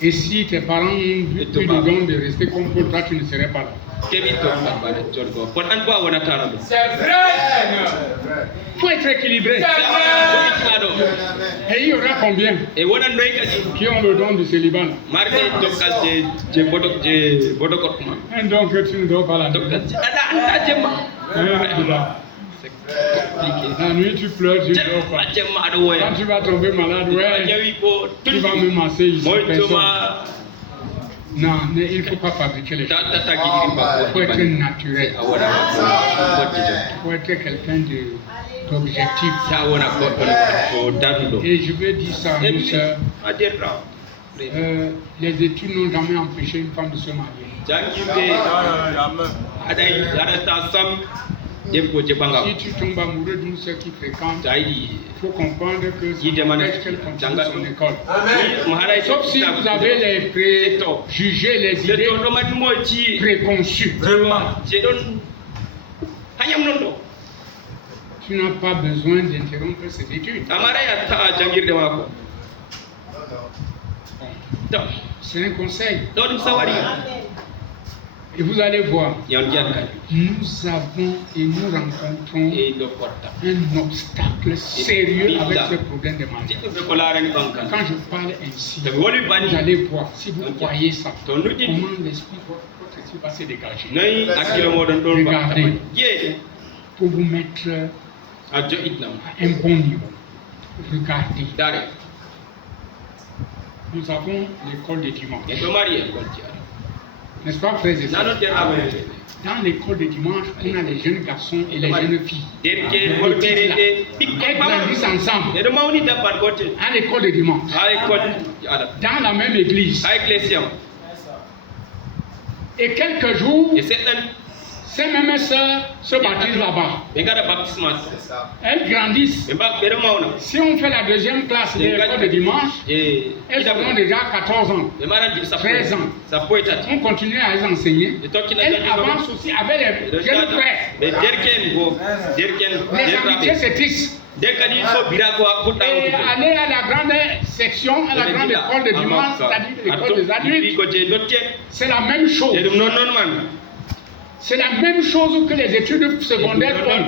Et si tes parents ont vu plus de don de rester comme pour toi, tu ne serais pas là. C'est vrai, Seigneur. Il faut être équilibré. Et il y aura combien qui ont le don du célibat? Un don que tu ne dois pas la donner. La nuit tu pleures, tu ne dors pas. Quand tu vas tomber malade, ouais, tu vas me masser ici. Non, il ne faut pas fabriquer les choses. Il faut être naturel. Il faut être quelqu'un d'objectif. Et je veux dire ça à nos sœurs. Les études n'ont jamais empêché une femme de se marier. Si tu tombes amoureux d'une sœur qui fréquente, il faut comprendre que ça empêche qu'elle continue son école. Sauf si vous avez les préjugés, les idées préconçues. Tu n'as pas besoin d'interrompre ces études. C'est un conseil. Et vous allez voir, nous avons et nous rencontrons un obstacle sérieux avec ce problème de mariage. Quand je parle ainsi, vous allez voir, si vous croyez ça, comment l'esprit, votre esprit va se dégager. Regardez, pour vous mettre à un bon niveau. Regardez, nous avons l'école de dimanche. N'est-ce pas, frères et sœurs? Dans l'école de dimanche, on a les jeunes garçons et les jeunes filles. Ils grandissent ensemble à l'école de dimanche. Dans la même église. Et quelques jours, ces mêmes sœurs se baptisent là-bas. Elles grandissent. Si on fait la deuxième classe de l'école de dimanche, elles auront déjà 14 ans, 13 ans. On continue à les enseigner. Elles avancent aussi avec les jeunes frères. Les amitiés se tissent. Et aller à la grande section, à la grande école de dimanche, c'est-à-dire l'école des adultes, c'est la même chose. C'est la même chose que les études secondaires font.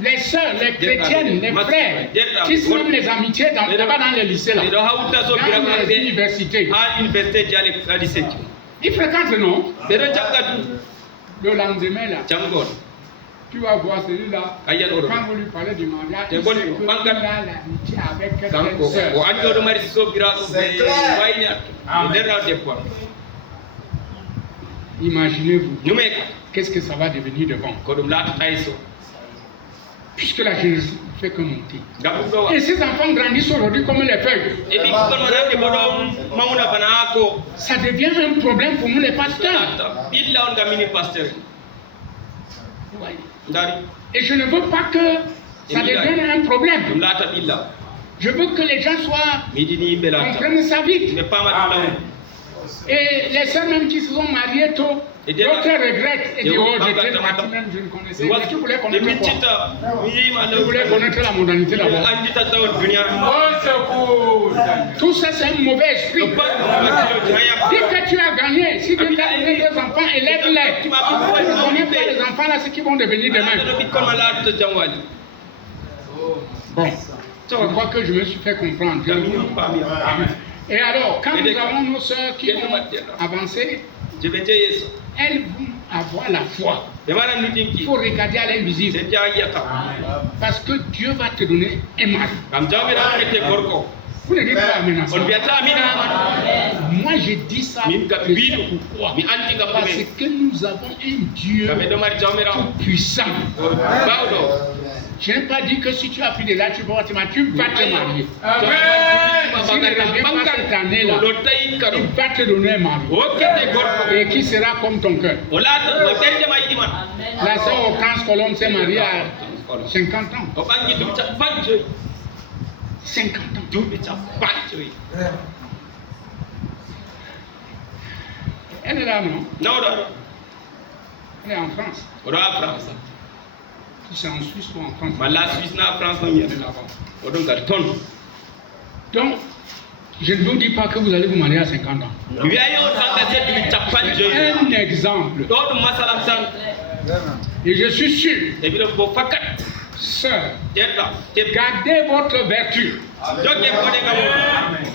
Les sœurs, les chrétiennes, les frères, tissent même les amitiés là-bas dans les lycées, là, dans les universités. Ils fréquentent, non? Le lendemain, là, tu vas voir celui-là, quand vous lui parlez du mariage, il sait qu'il a l'amitié avec quelques sœurs. Imaginez-vous, qu'est-ce que ça va devenir devant? Puisque la génération ne fait que monter. Et ces enfants grandissent aujourd'hui comme les feuilles. Ça devient un problème pour nous les pasteurs. Et je ne veux pas que ça devienne un problème. Je veux que les gens comprennent ça vite. Et les sœurs même qui se sont mariées tôt, d'autres regrettent et disent, oh, j'étais mariée même, je ne connaissais pas. Mais tu voulais connaître quoi? Tu voulais connaître la modernité d'abord. Tout ça, c'est un mauvais esprit. Dis que tu as gagné. Si tu as gagné deux enfants, élève-les. Tu ne connais pas les enfants là, ce qu'ils vont devenir demain. Bon, je crois que je me suis fait comprendre. Et alors, quand nous avons nos sœurs qui vont avancer, elles vont avoir la foi. Il faut regarder à l'invisible. Parce que Dieu va te donner un mari. Vous ne dites pas Amen. Moi, je dis ça. Pourquoi? Parce que nous avons un Dieu tout puissant. Je n'ai pas dit que si tu as pris de là, tu vas te marier. Tu vas te marier. Si tu ne reviens pas cette année-là, il va te donner un mari. Et qui sera comme ton cœur. La sœur Hortense Colombe s'est mariée à 50 ans. 50 ans. Elle est là, non? Non. Elle est en France. C'est en Suisse ou en France. La Suisse na France na miya. Odon ga ton. Donc, je ne vous dis pas que vous allez vous marier à 50 ans. Un exemple. Et je suis sûr, sœur, gardez votre vertu.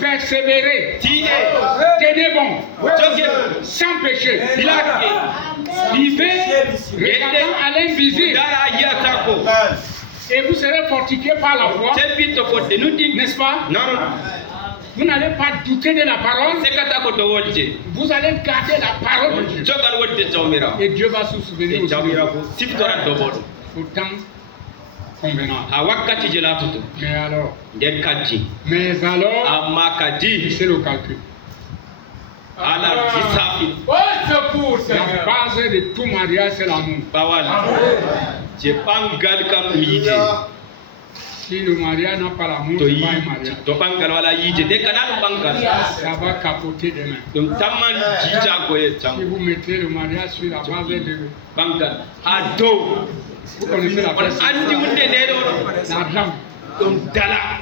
Persévérez. Tenez bon. Sans péché. Vivez regardant à l'invisible. Et vous serez fortifiés par la foi. N'est-ce pas? Vous n'allez pas douter de la parole. Vous allez garder la parole de Dieu. Et Dieu va se souvenir aussi. Au temps convenant. Mais alors, c'est le calcul. La base de tout mariage, c'est l'amour. Si le mariage n'a pas l'amour, c'est pas un mariage. Ça va capoter demain. Si vous mettez le mariage sur la base de vous connaissez la personne, l'argent,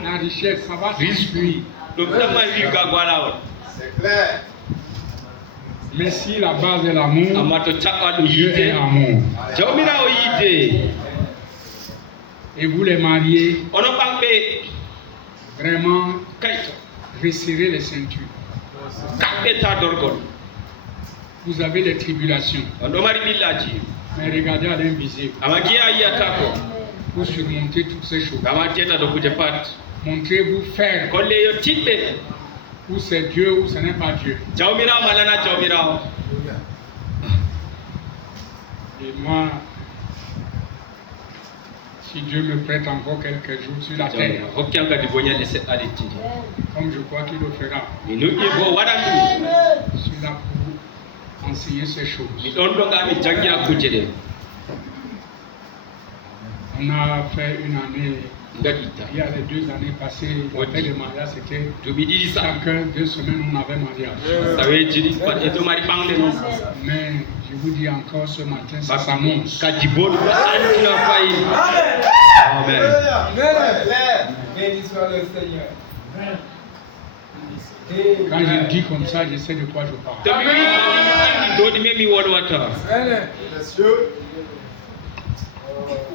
la richesse, ça va s'enfuir. C'est clair. Mais si la base est l'amour, Dieu est amour. Et vous les mariés, vraiment, resserrez les ceintures. Vous avez des tribulations. Mais regardez à l'invisible. Vous surmontez toutes ces choses. Montrez-vous faire. Ou c'est Dieu ou ce n'est pas Dieu. Et moi, si Dieu me prête encore quelques jours sur la terre, comme je crois qu'il le fera, je suis là pour enseigner ces choses. On a fait une année, il y a les 2 années passées, le mariage c'était chacun 2 semaines on avait mariage. Mais je vous dis encore ce matin, ça s'annonce. Amen. Béni soit le Seigneur. Quand je dis comme ça, je sais de quoi je parle.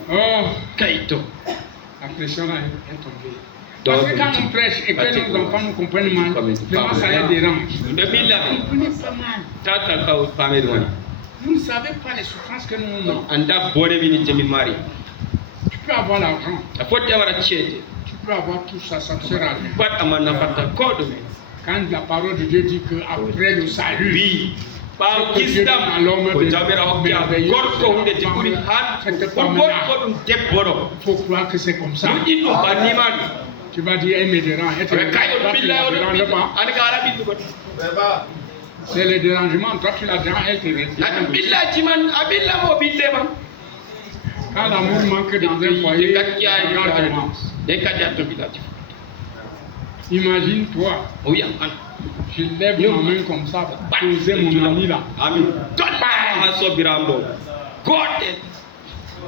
Oh, Kaito. La pression là est tombée. Parce que quand on prêche et que nos enfants nous comprennent mal, vraiment ça les dérange. Vous comprenez pas mal. Vous ne savez pas les souffrances que nous avons. Tu peux avoir l'argent. Tu peux avoir tout ça, ça ne sera rien. Quand la parole de Dieu dit qu'après le salut, il faut croire que c'est comme ça. Tu vas dire, elle me dérange. C'est le dérangement. Toi, tu la déranges, elle te retient. Quand l'amour manque dans un foyer, imagine-toi, je lève ma main comme ça pour poser mon ami là.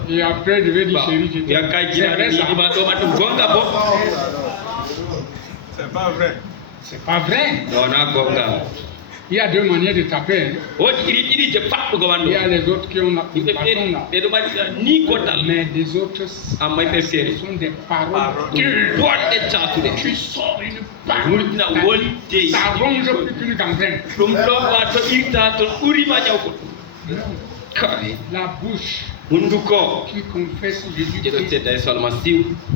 Et après, je vais dire chérie, je t'aime. C'est pas vrai. C'est pas vrai. Il y a 2 manières de taper. Il y a les autres qui ont la bâton là. Mais les autres, ce sont des paroles. Tu sors une parole. Ça ronge plus qu'une gangrène. La bouche qui confesse Jésus-Christ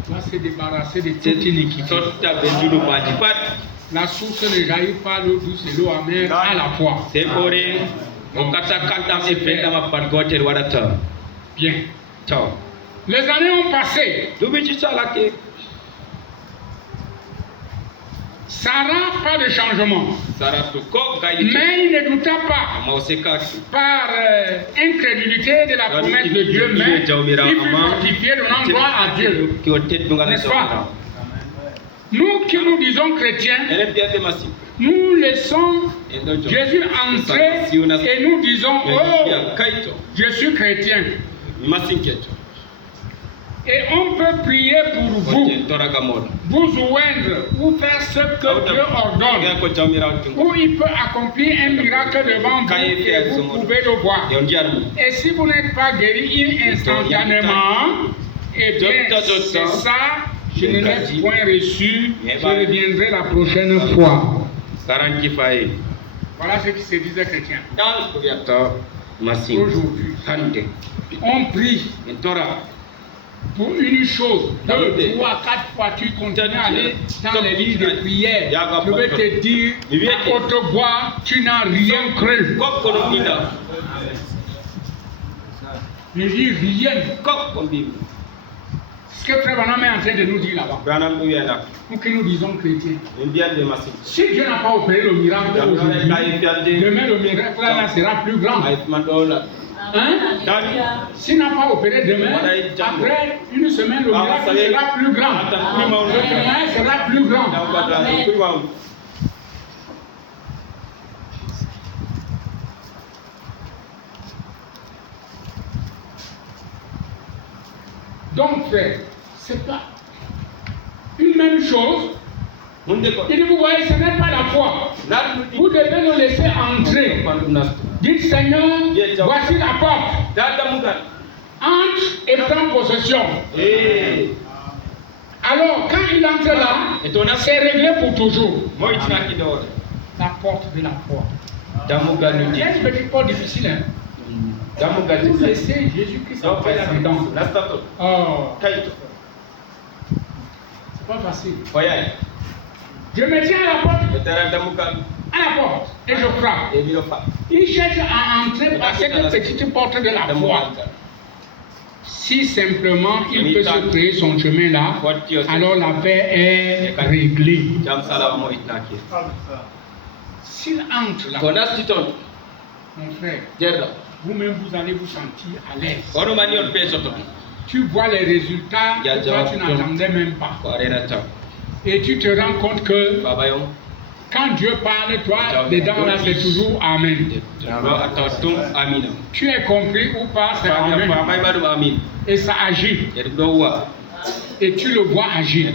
va se débarrasser de toute iniquité. La source ne jaillit pas l'eau douce et l'eau amère à la fois. Bien. Les années ont passé. Sarah, pas de changement. Mais il ne douta pas par incrédulité de la promesse de Dieu, mais il fut fortifié donnant gloire à Dieu. N'est-ce pas? Nous qui nous disons chrétiens, nous laissons Jésus entrer et nous disons, oh, je suis chrétien. Et on peut prier pour vous, vous joindre, ou faire ce que Dieu ordonne, ou il peut accomplir un miracle devant vous et vous pouvez le voir. Et si vous n'êtes pas guéri instantanément, eh bien, c'est ça, je ne l'ai point reçu, je reviendrai la prochaine fois. Voilà ce qui se disait chrétien. Aujourd'hui, on prie pour une chose, 2, 3, 4 fois, tu continues à aller dans les livres de prière. Je vais te dire, à haute voix, tu n'as rien cru. Je dis rien. Ce que Frère Branham est en train de nous dire là-bas, pour que nous disons chrétiens. Si Dieu n'a pas opéré le miracle aujourd'hui, demain le miracle là sera plus grand. Hein? S'il n'a pas opéré demain, après une semaine, le miracle sera plus grand. Demain sera plus grand. Donc, frère, c'est pas une même chose. Il dit, vous voyez, ce n'est pas la foi. Vous devez nous laisser entrer. Dites, Seigneur, voici la porte. Entre et prends possession. Alors, quand il entre là, c'est réglé pour toujours. La porte de la foi. C'est une petite porte difficile. Hein? Vous laissez Jésus-Christ entrer là-dedans. Oh. C'est pas facile. Je me tiens à la porte. À la porte. Et je frappe. Il cherche à entrer par cette petite porte de la foi. Si simplement il peut se créer son chemin là, alors l'affaire est réglée. S'il entre là, mon frère, vous-même vous allez vous sentir à l'aise. Tu vois les résultats que toi tu n'attendais même pas. Et tu te rends compte que quand Dieu parle, toi, dedans là c'est toujours Amen. Tu es compris ou pas, c'est Amen. Et ça agit. Et tu le vois agir.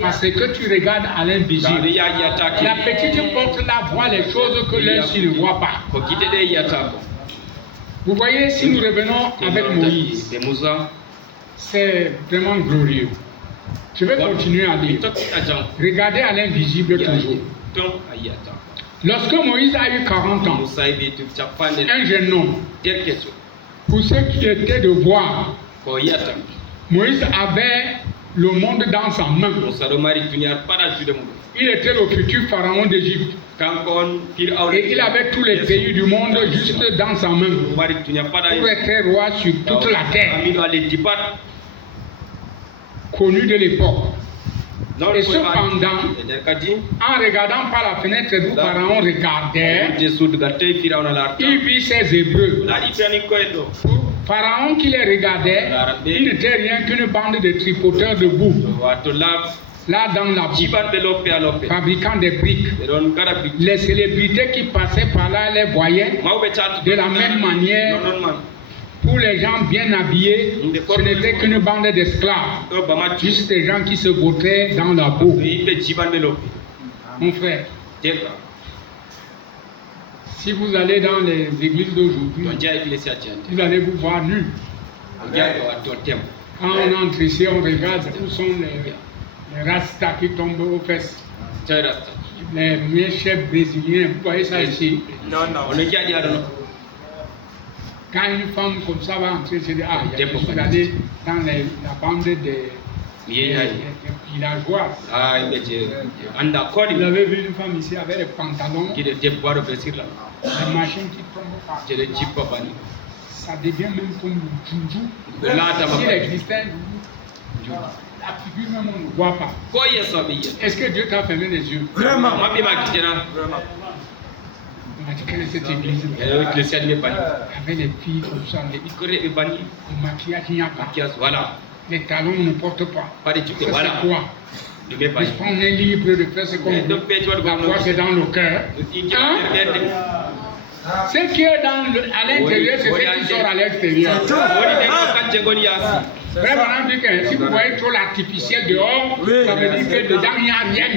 Parce que tu regardes à l'invisible. La petite porte là voit les choses que l'œil ne voit pas. Vous voyez, si nous revenons avec Moïse, c'est vraiment glorieux. Je vais continuer à dire. Regardez à l'invisible toujours. Lorsque Moïse a eu 40 ans, un jeune homme, pour ceux qui étaient de voir, Moïse avait le monde dans sa main. Il était le futur pharaon d'Égypte. Et il avait tous les pays du monde juste dans sa main. Pour être roi sur toute la terre. Connu de l'époque. Et cependant, en regardant par la fenêtre d'où Pharaon regardait, il vit ses Hébreux. Pharaon qui les regardait, il n'était rien qu'une bande de tripoteurs de boue. Là dans la boue, fabriquant des briques. Les célébrités qui passaient par là les voyaient de la même manière. Pour les gens bien habillés, ce n'était qu'une bande d'esclaves. Juste des gens qui se vautraient dans la boue. Mon frère, si vous allez dans les églises d'aujourd'hui, vous allez vous voir nus. Quand on entre ici, on regarde où sont les rastas qui tombent aux fesses. Les miens chefs brésiliens, vous voyez ça ici? Non. Quand une femme comme ça va entrer, c'est je suis allé dans la bande des villageois. Vous avez vu une femme ici avec des pantalons, des machines qui tombent par ça devient même comme le joujou. Si les chrétiens, la figure même on ne voit pas. Est-ce que Dieu t'a fermé les yeux? Vraiment. On a dit que cette église avec les filles comme ça, le maquillage, il n'y a pas. Les talons ne portent pas. C'est quoi? Je prends un livre de faire ce qu'on veut. La foi c'est dans le cœur. Ce qui est à l'intérieur, c'est ce qui sort à l'extérieur. Frère Branham dit que si vous voyez trop l'artificiel dehors, ça veut dire que dedans il n'y a rien.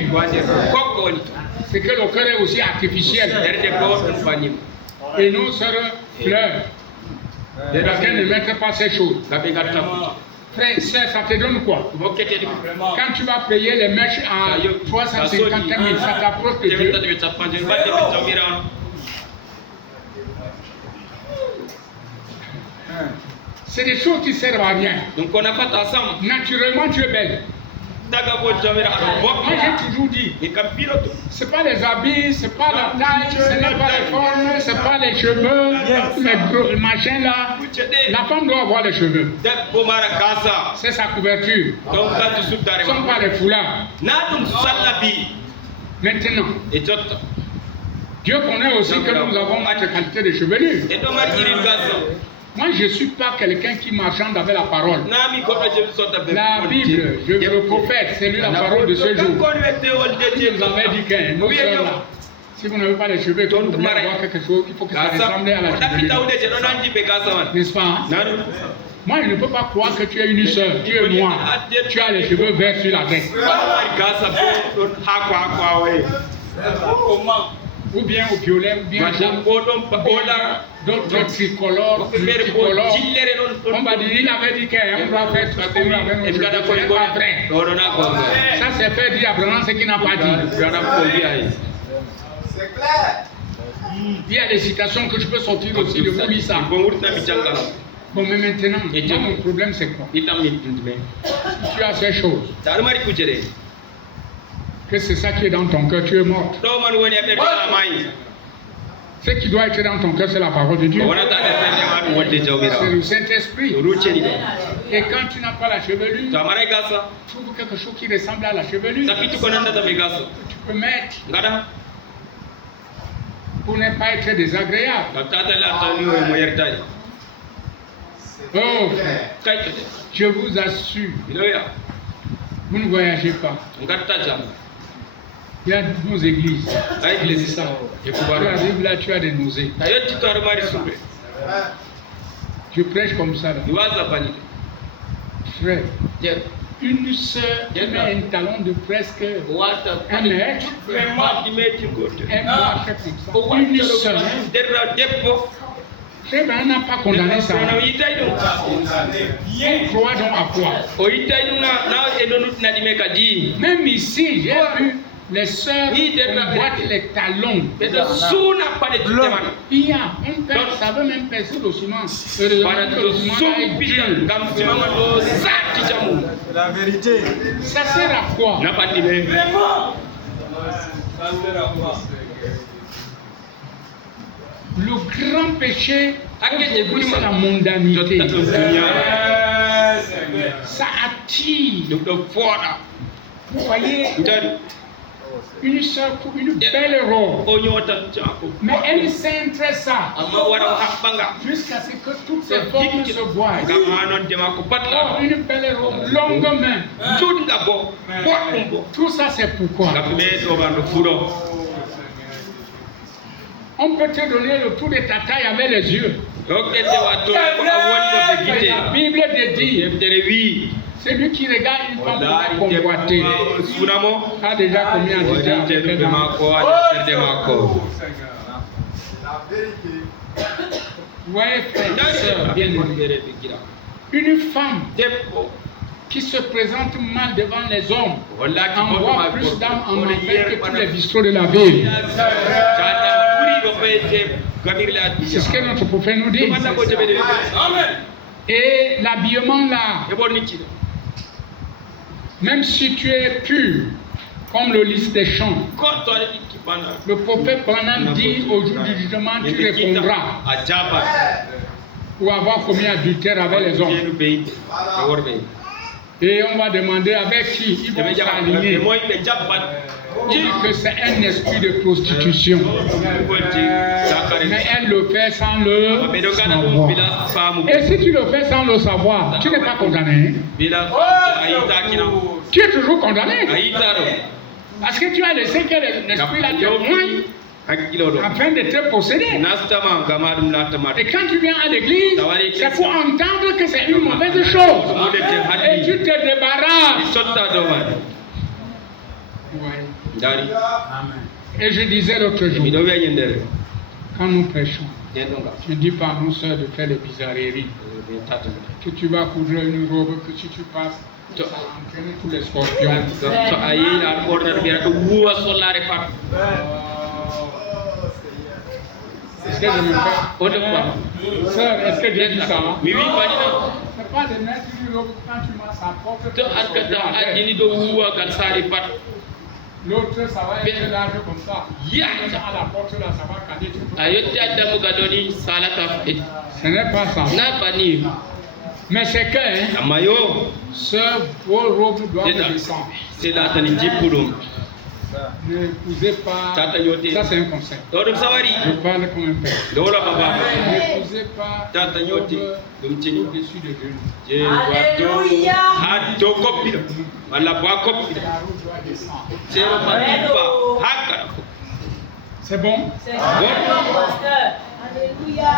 C'est que le cœur est aussi artificiel. Et nos sœurs pleurent parce qu'elles ne mettent pas ces choses. Frère, ça te donne quoi? Quand tu vas payer les mèches à 350 000, ça t'approche de Dieu. C'est des choses qui servent à rien. Donc on n'a pas ensemble. Naturellement, tu es belle. Moi, j'ai toujours dit, c'est pas les habits, c'est pas la taille, ce n'est pas les formes, c'est pas les cheveux, les gros machins là. La femme doit avoir les cheveux. C'est sa couverture. Ce ne sont pas les foulards. Maintenant, Dieu connaît aussi que nous avons notre qualité de chevelure. Moi, je ne suis pas quelqu'un qui marchande avec la parole. La Bible, le prophète, c'est lui la parole de ce jour. Il nous avait dit que nos soeurs là, si vous n'avez pas les cheveux, quand vous voulez avoir quelque chose, il faut que ça ressemble à la chevelure. N'est-ce pas? Hein? Moi, je ne peux pas croire que tu es une soeur, tu es noire, tu as les cheveux verts sur la tête. Ou bien au violet, ou bien jaune, d'autres tricolores, multicolores. On va dire, il avait dit qu'on doit faire tout ce qu'on avait dit. C'est pas vrai. Ça, c'est fait dire à Branham ce qu'il n'a pas dit. C'est clair. Il y a des citations que je peux sortir aussi de vous lire ça. Bon, mais maintenant, moi, mon problème, c'est quoi? Si tu as ces choses, que c'est ça qui est dans ton cœur, tu es mort. Ce qui doit être dans ton cœur, c'est la parole de Dieu. C'est le Saint-Esprit. Et quand tu n'as pas la chevelure, trouve quelque chose qui ressemble à la chevelure. Tu peux mettre pour ne pas être désagréable. Oh, je vous assure, vous ne voyagez pas. Il y a nos églises. Tu arrives là, tu as des nausées. Je prêche comme ça. Frère, une sœur qui met un talon de presque 1 mètre, elle marche comme ça. Une sœur. Frère, on n'a pas condamné ça. On croit donc à quoi? Même ici, j'ai vu les sœurs boitent les talons. Il y a un père, ça veut même percer le ciment. Le ciment est dur. C'est la vérité. Ça sert à quoi? Le grand péché, c'est la mondanité. Ça attire. Vous voyez, une soeur pour une belle robe, mais elle centre ça jusqu'à ce que toutes ses formes se voient. Oh, une belle robe, longue main. Tout ça, c'est pourquoi on peut te donner le tour de ta taille avec les yeux. La Bible te dit, celui qui regarde une femme pour convoiter a déjà commis un adultère avec elle. Vous voyez, frère et sœur, bien aimé, une femme qui se présente mal devant les hommes envoie plus d'âmes en enfer que tous les bistrots de la ville. C'est ce que notre prophète nous dit. Et l'habillement là, même si tu es pur, comme le lys des champs, le prophète Branham dit au jour du jugement, tu répondras pour avoir commis adultère avec les hommes. Et on va demander avec qui ils vont s'aligner. On dit que c'est un esprit de prostitution. Mais elle le fait sans le savoir. Et si tu le fais sans le savoir, tu n'es pas condamné. Tu es toujours condamné. Parce que tu as laissé que l'esprit là te moigne. afin de te posséder. nastama gama dum latama Et quand tu viens à l'église, c'est pour entendre que c'est une mauvaise chose. Et tu te débarrasses. sotta do man Ouais. dari Et je disais l'autre jour, mi do wi nyendere quand nous prêchons, den do nga tu dis pas à nos soeurs de faire des bizarreries. Que tu vas coudre une robe, que si tu passes, tu vas entraîner tous les scorpions. to ayi ar order bi do wuwa sollare fat Est-ce que je me fais? o de quoi Sœur, est-ce que Dieu dit ça? mi wi banina C'est pas de mettre une robe quand tu marches à porte. to arkata adini do wuwa kan sari fat L'autre, ça va être large comme ça. Ya. À la porte là, ça va caler tout. ayotti adamu gadoni salata Ce n'est pas ça. na bani Mais c'est que, hein, amma yo vos robes doivent descendre. c'est la tani jippudum N'épousez pas. Tata yote. Ça, c'est un conseil. do dum sawari Je parle comme un père. do la baba N'épousez pas. Tata une yote. robe Dum tini. au-dessus de Dieu. je wato ha do koppi walla ba koppi La robe doit descendre. zero ba hakka C'est bon? C'est bon, pasteur. Alléluia.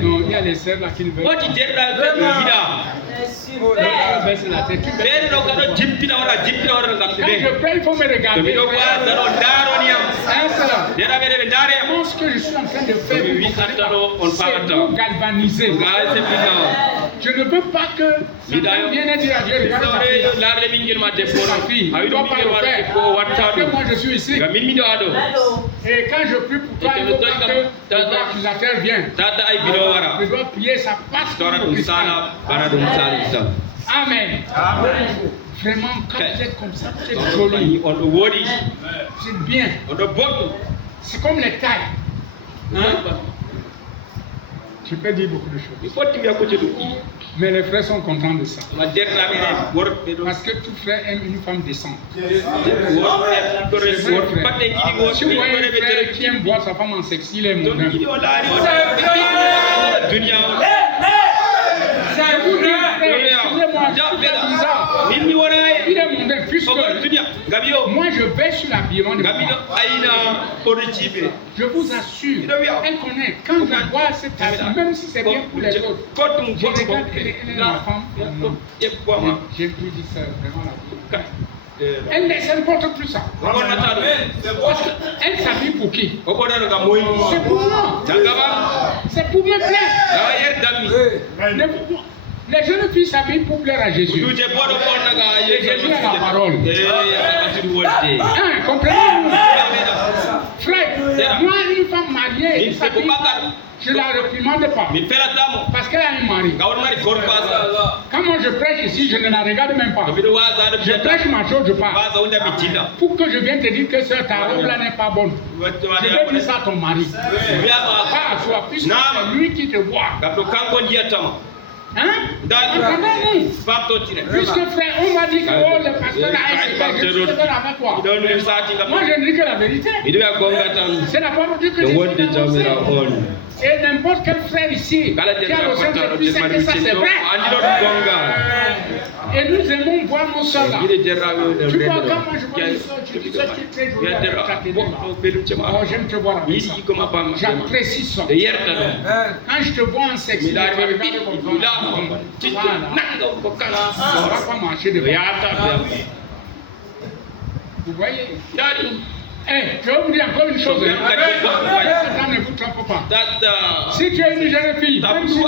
Non, il y a les sœurs là qui ne veulent pas. woti derda be yida C'est Tu super. baisses la tête. Tu baisses. bere do kado jippina wara ngam Quand je be prie, il faut me to regarder. mi do wa daro daro ni am Hein, cela? dera be de dare am Comment ce que je suis en train de faire mi wi vous attaro on c'est pagata pour galvaniser. ga se pina Je ne veux pas que Satan vienne dire à Dieu, regarde ta fille. sore larde bingel ma debbo Ta fille. awi Tu do dois pas bingel le wara faire. ko watta Parce que do moi je suis ici. ga min mi do ado Allô. Et quand je prie pour toi, il ne faut pas que l'accusateur vienne. tata ay bido wara Je dois prier, ça passe pour tora le dum Christ. sala bana dum sali tam Amen. Vraiment, quand vous êtes comme ça, vous êtes on joli. do wodi C'est bien. on do boddu C'est comme les tailles. Hein? Je peux dire beaucoup de choses. il faut timia ko jedu Mais les frères sont contents de ça. ma derda be worbe do Parce que tout frère aime une femme décente. worbe do res worbe patte gidi go Si vous voyez un frère qui aime voir sa femme en sexe, il est to mondain. gidi o laari o dunya C'est vous, excusez-moi, je suis bizarre. min mi wona Il est mondain, puisque o dunya gabi yo moi je vais sur l'habillement de gabi do moi. ayina odo cibe Je vous assure, elle connaît. Quand je vois cette femme, même si c'est bien pour les autres, kotum je regarde, elle est ma femme. Non. e quoi J'ai plus dit ça, vraiment la vie. Elle ne s'importe plus ça. ko nata do Parce qu'elle s'habille pour qui? o bodo ga moy C'est pour moi. jangaba C'est pour me plaire. ga yer dammi Les jeunes filles s'habillent pour plaire à Jésus. duje bodo ko naga ye Jésus a la parole. ya asidu wolde Hein, comprenez-vous? Frère, moi, une femme mariée, Il qui faut s'habille, pas je la réprimande pas. mi felatamo Parce qu'elle a un mari. ga won mari gorfasa Quand moi je prêche ici, je ne la regarde même pas. to bido waza do Je prêche ma chose, je pars. waza unda mi tinda Pour que je vienne te dire que ce ta robe là n'est pas bonne. Je vais dire ça à ton mari. Pas à toi, puisque c'est lui qui te voit. gabdo kanko ndiyatama Hein? dali Entendez-nous? babto tire Puisque frère, on m'a dit que oh, le pasteur a essayé, je suis d'accord avec toi. don ni sati ga Moi, je ne dis que la vérité. ido ya gonga tan C'est la parole de Dieu que do je wonde suis jamira annoncée. on Et n'importe quel frère ici gala qui de a le Saint-Esprit sait que ça c'est vrai. andi do gonga Et nous aimons voir nos soeurs là. ide derra Tu vois, quand moi je vois une soeur, je dis que tu es très jolie ya avec ta derra tête bo là. belum cema Oh, j'aime te voir avec ça. yi ko ma pam J'apprécie ça. de yerta do Quand je te vois en sexe, mi tu la vas be regarder comme bi la ça. ci Voilà. nanga ko kala On ne va pas marcher devant. ya ta be Vous voyez? dali Eh, je vais vous dire encore une chose. Satan ne vous trompe pas. tata Si tu es une jeune fille, même si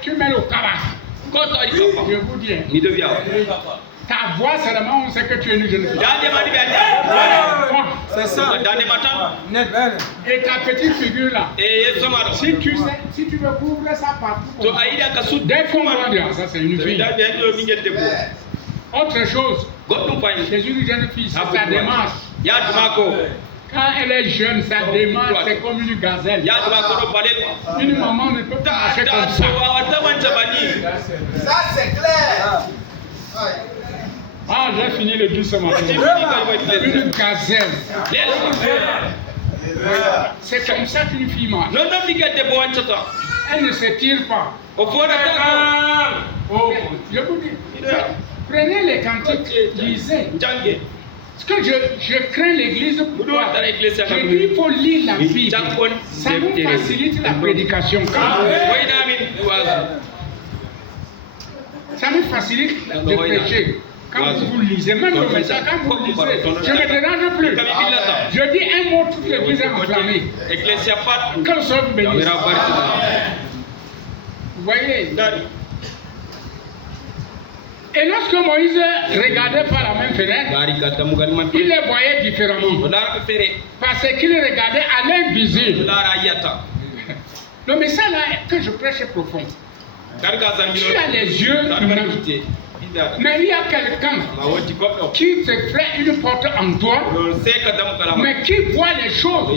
tu mets le cabas, ko to ari ko je vous dis, hein, ni do biya ta voix seulement, on sait que tu es une jeune fille. dande mani be ande Bon. C'est ça. dande matan Et ta petite figure là, e yesoma do si tu veux couvrir ça partout, to comme ça, aida ka sud dès qu'on va dire, ça c'est une fille. da be do mingel debbo Autre chose, goddum fay chez une jeune fille, c'est sa démarche. ya duma ko Quand elle est jeune, sa démarche, c'est comme une gazelle. ya duma ko do bale Une maman ne peut pas ta marcher ta comme ça. so wa ta wanta bani Ça, c'est clair. Ah, j'ai fini le but ce matin. ti fini ka wa Une gazelle. le C'est comme ça qu'une fille marche. non non mingel debbo wancata Elle ne s'étire pas. o fona ta Oh, je vous dis, prenez les cantiques, lisez. ko jange Parce que je crains l'église. Pourquoi? Je dis qu'il faut lire la Bible. Ça nous facilite la prédication. Ça nous facilite de prêcher. Quand vous lisez, même le message, quand vous lisez, je ne me dérange plus. Je dis un mot, toute l'église est enflammée. Que le Seigneur vous bénisse. Vous voyez? Et lorsque Moïse regardait par la même fenêtre, il les voyait différemment. Parce qu'il regardait à l'invisible. Le message là que je prêche est profond. Tu as les yeux humains. Mais il y a quelqu'un qui se fait une porte en toi, mais qui voit les choses,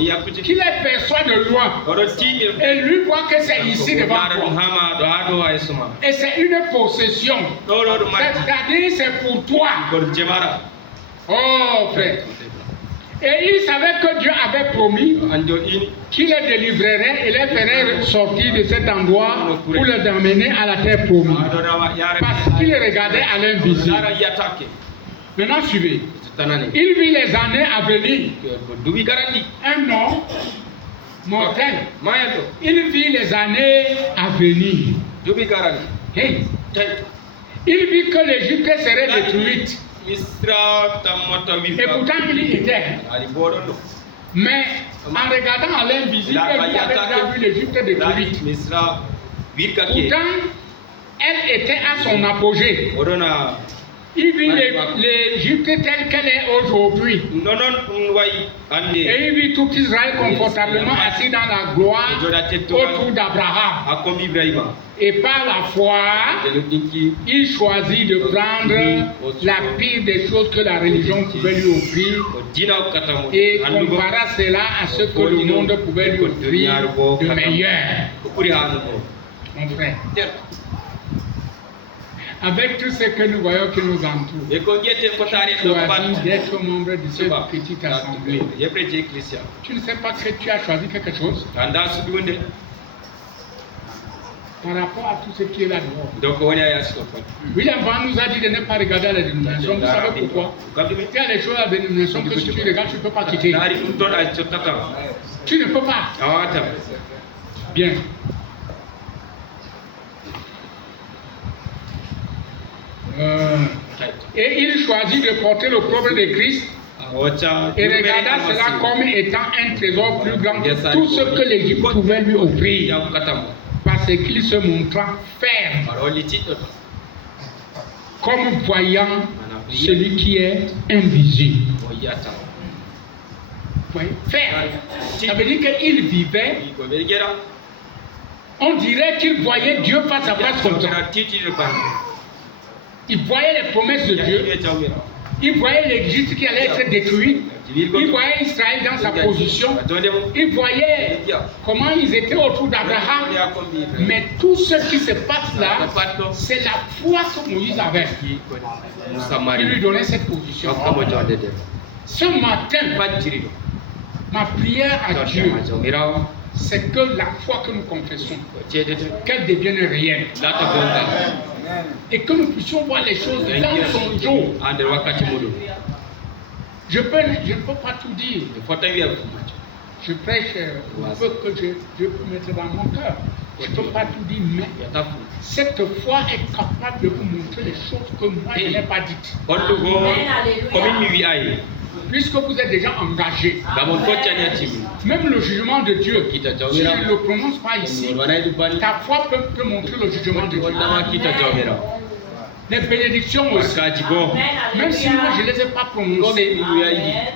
qui les perçoit de loin. Et lui voit que c'est ici devant toi. Et c'est une possession. C'est-à-dire c'est pour toi. Oh frère. Et il savait que Dieu avait promis qu'il les délivrerait et les ferait sortir de cet endroit pour les emmener à la terre promise. Parce qu'il regardait à l'invisible. Maintenant, suivez. Il vit les années à venir. Un homme mortel. Il vit les années à venir. Hey. Il vit que l'Égypte serait détruite. Et pourtant il y était. Mais en regardant à l'invisible, il avait déjà vu l'Égypte détruite. Pourtant, elle était à son apogée. Il vit l'Égypte telle qu'elle est aujourd'hui. Et il vit tout Israël confortablement assis dans la gloire autour d'Abraham. Et par la foi, il choisit de prendre la pire des choses que la religion pouvait lui offrir et compara cela à ce que le monde pouvait lui offrir de meilleur. Mon frère, avec tout ce que nous voyons qui nous entoure, choisis d'être membre de cette petite assemblée. Tu ne sais pas que tu as choisi quelque chose par rapport à tout ce qui est là dehors. William Van nous a dit de ne pas regarder à la dénomination. Vous savez pourquoi? Il y a des choses à la dénomination que si tu regardes, tu ne peux pas quitter. Tu ne peux pas. Bien. Et il choisit de porter le propre de Christ et regarda cela comme étant un trésor plus grand que tout ce que l'Égypte pouvait lui offrir, parce qu'il se montra ferme, comme voyant celui qui est invisible. Ferme. Ça veut dire qu'il vivait. On dirait qu'il voyait Dieu face à face comme ça. Il voyait les promesses de Dieu. Il voyait l'Égypte qui allait être détruite. Il voyait Israël dans sa position. Il voyait comment ils étaient autour d'Abraham. Mais tout ce qui se passe là, c'est la foi que Moïse avait. Il lui donnait cette position. Ce matin, ma prière à Dieu, c'est que la foi que nous confessons, qu'elle devienne réelle. Et que nous puissions voir les choses dans son jour. Je ne peux pas tout dire. Je prêche le peu que Dieu peut mettre dans mon cœur. Je ne peux pas tout dire, mais cette foi est capable de vous montrer les choses que moi je n'ai pas dites. Puisque vous êtes déjà engagé, même le jugement de Dieu, si je ne le prononce pas ici, ta foi peut montrer le jugement de Dieu. Les bénédictions aussi, même si moi je ne les ai pas prononcées,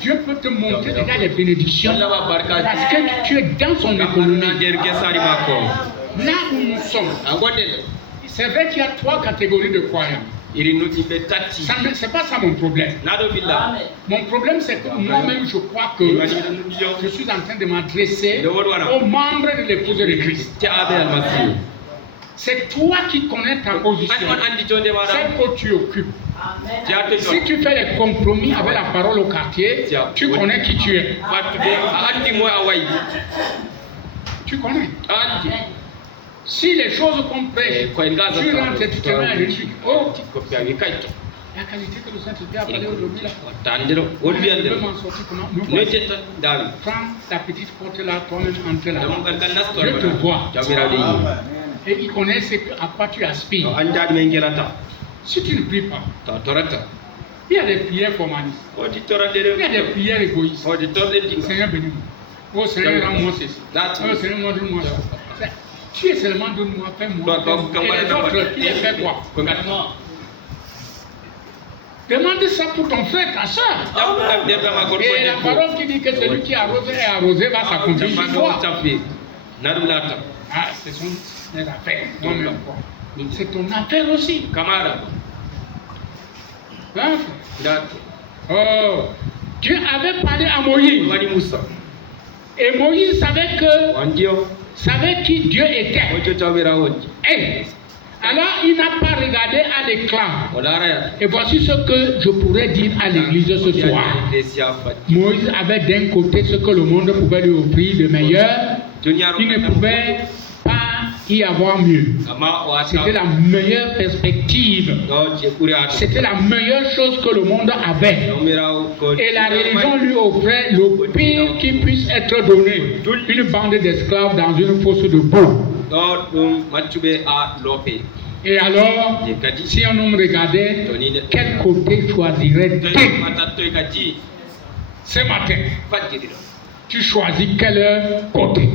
Dieu peut te montrer déjà les bénédictions parce que tu es dans son économie. Là où nous sommes, c'est vrai qu'il y a 3 catégories de croyants. Ce n'est pas ça mon problème. Mon problème, c'est que moi-même, je crois que je suis en train de m'adresser aux membres de l'épouse de Christ. C'est toi qui connais ta position, celle que tu occupes. Si tu fais des compromis avec la parole au quartier, tu connais qui tu es. Tu connais. Si les choses qu'on prêche, tu rentres et tu te mets à l'étude. Oh, La qualité que le Saint-Esprit a parlé aujourd'hui là. Tandiro wodi ande Comment sortir comment nous ne jetta dawi prends ta petite porte là, toi-même entre là. dum kan nasto Je te vois. jamiraade yi Et il connaît à quoi tu aspires. no andaade men gelata Si tu ne pries pas, to torata il y a des prières formalistes. wodi torade Il y a des de prières égoïstes. wodi torde dinga Seigneur, bénis-moi. Oh Seigneur, rends-moi ceci. Oh Seigneur, donne-moi ça. Tu es seulement donne-moi, fais-moi. Et les autres, tu les fais quoi? Demande ça pour ton frère, ta soeur. Et la parole qui dit que celui qui arrose est arrosé va s'accomplir chez toi. Ah, ce sont des affaires. Moi-même, quoi. C'est ton affaire aussi. Camarade. Hein? Oh, Dieu avait parlé à Moïse. Et Moïse savait qui Dieu était. Et alors il n'a pas regardé à l'écran. Et voici ce que je pourrais dire à l'église ce soir. Moïse avait d'un côté ce que le monde pouvait lui offrir de meilleur. Il ne pouvait pas y avoir mieux. C'était la meilleure perspective. C'était la meilleure chose que le monde avait. Et la religion lui offrait le pire qui puisse être donné. Une bande d'esclaves dans une fosse de boue. Et alors, si un homme regardait, quel côté choisirait-il? Ce matin, tu choisis quel côté?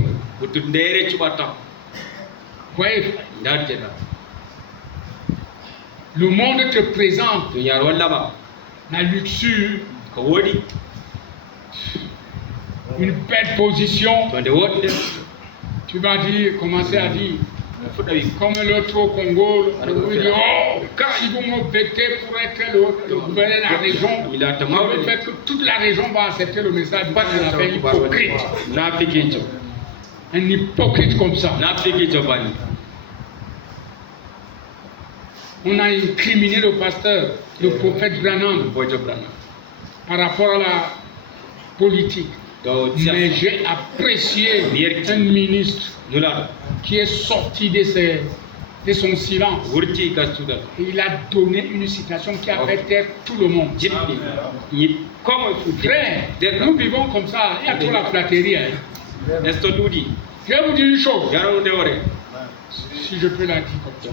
Voyez, le monde te présente la luxure, une belle position. Tu vas dire, commencer à dire, comme l'autre au Congo, il dit, oh, si vous me bêtez pour être le gouvernement de la région, je vais faire que toute la région va accepter le message. Pas un hypocrite. Un hypocrite comme ça. On a incriminé le pasteur, le prophète Branham, par rapport à la politique. Mais j'ai apprécié un ministre qui est sorti de son silence. Et il a donné une citation qui a fait taire tout le monde. Frère, nous vivons comme ça, il y a trop la flatterie. Hein. Je vais vous dire une chose. Si je peux la dire comme ça.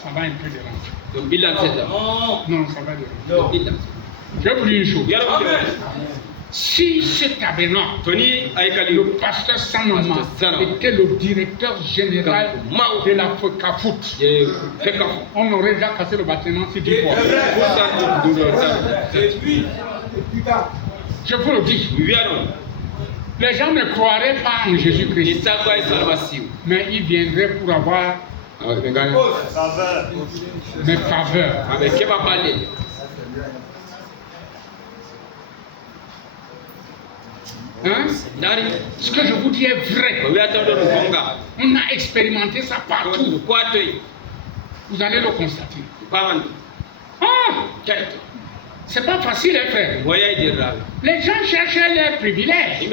Ça va un peu déranger. Non, ça va déranger. Je vais vous dire une chose. Si ce tabernacle, le pasteur Sanoma était le directeur général de la FECAFOOT, on aurait déjà cassé le bâtiment 6 fois. Je vous le dis. Les gens ne croiraient pas en Jésus-Christ, mais ils viendraient pour avoir mes faveurs. Hein? Ce que je vous dis est vrai. On a expérimenté ça partout. Vous allez le constater. C'est pas facile, hein, frère. Les gens cherchaient leurs privilèges.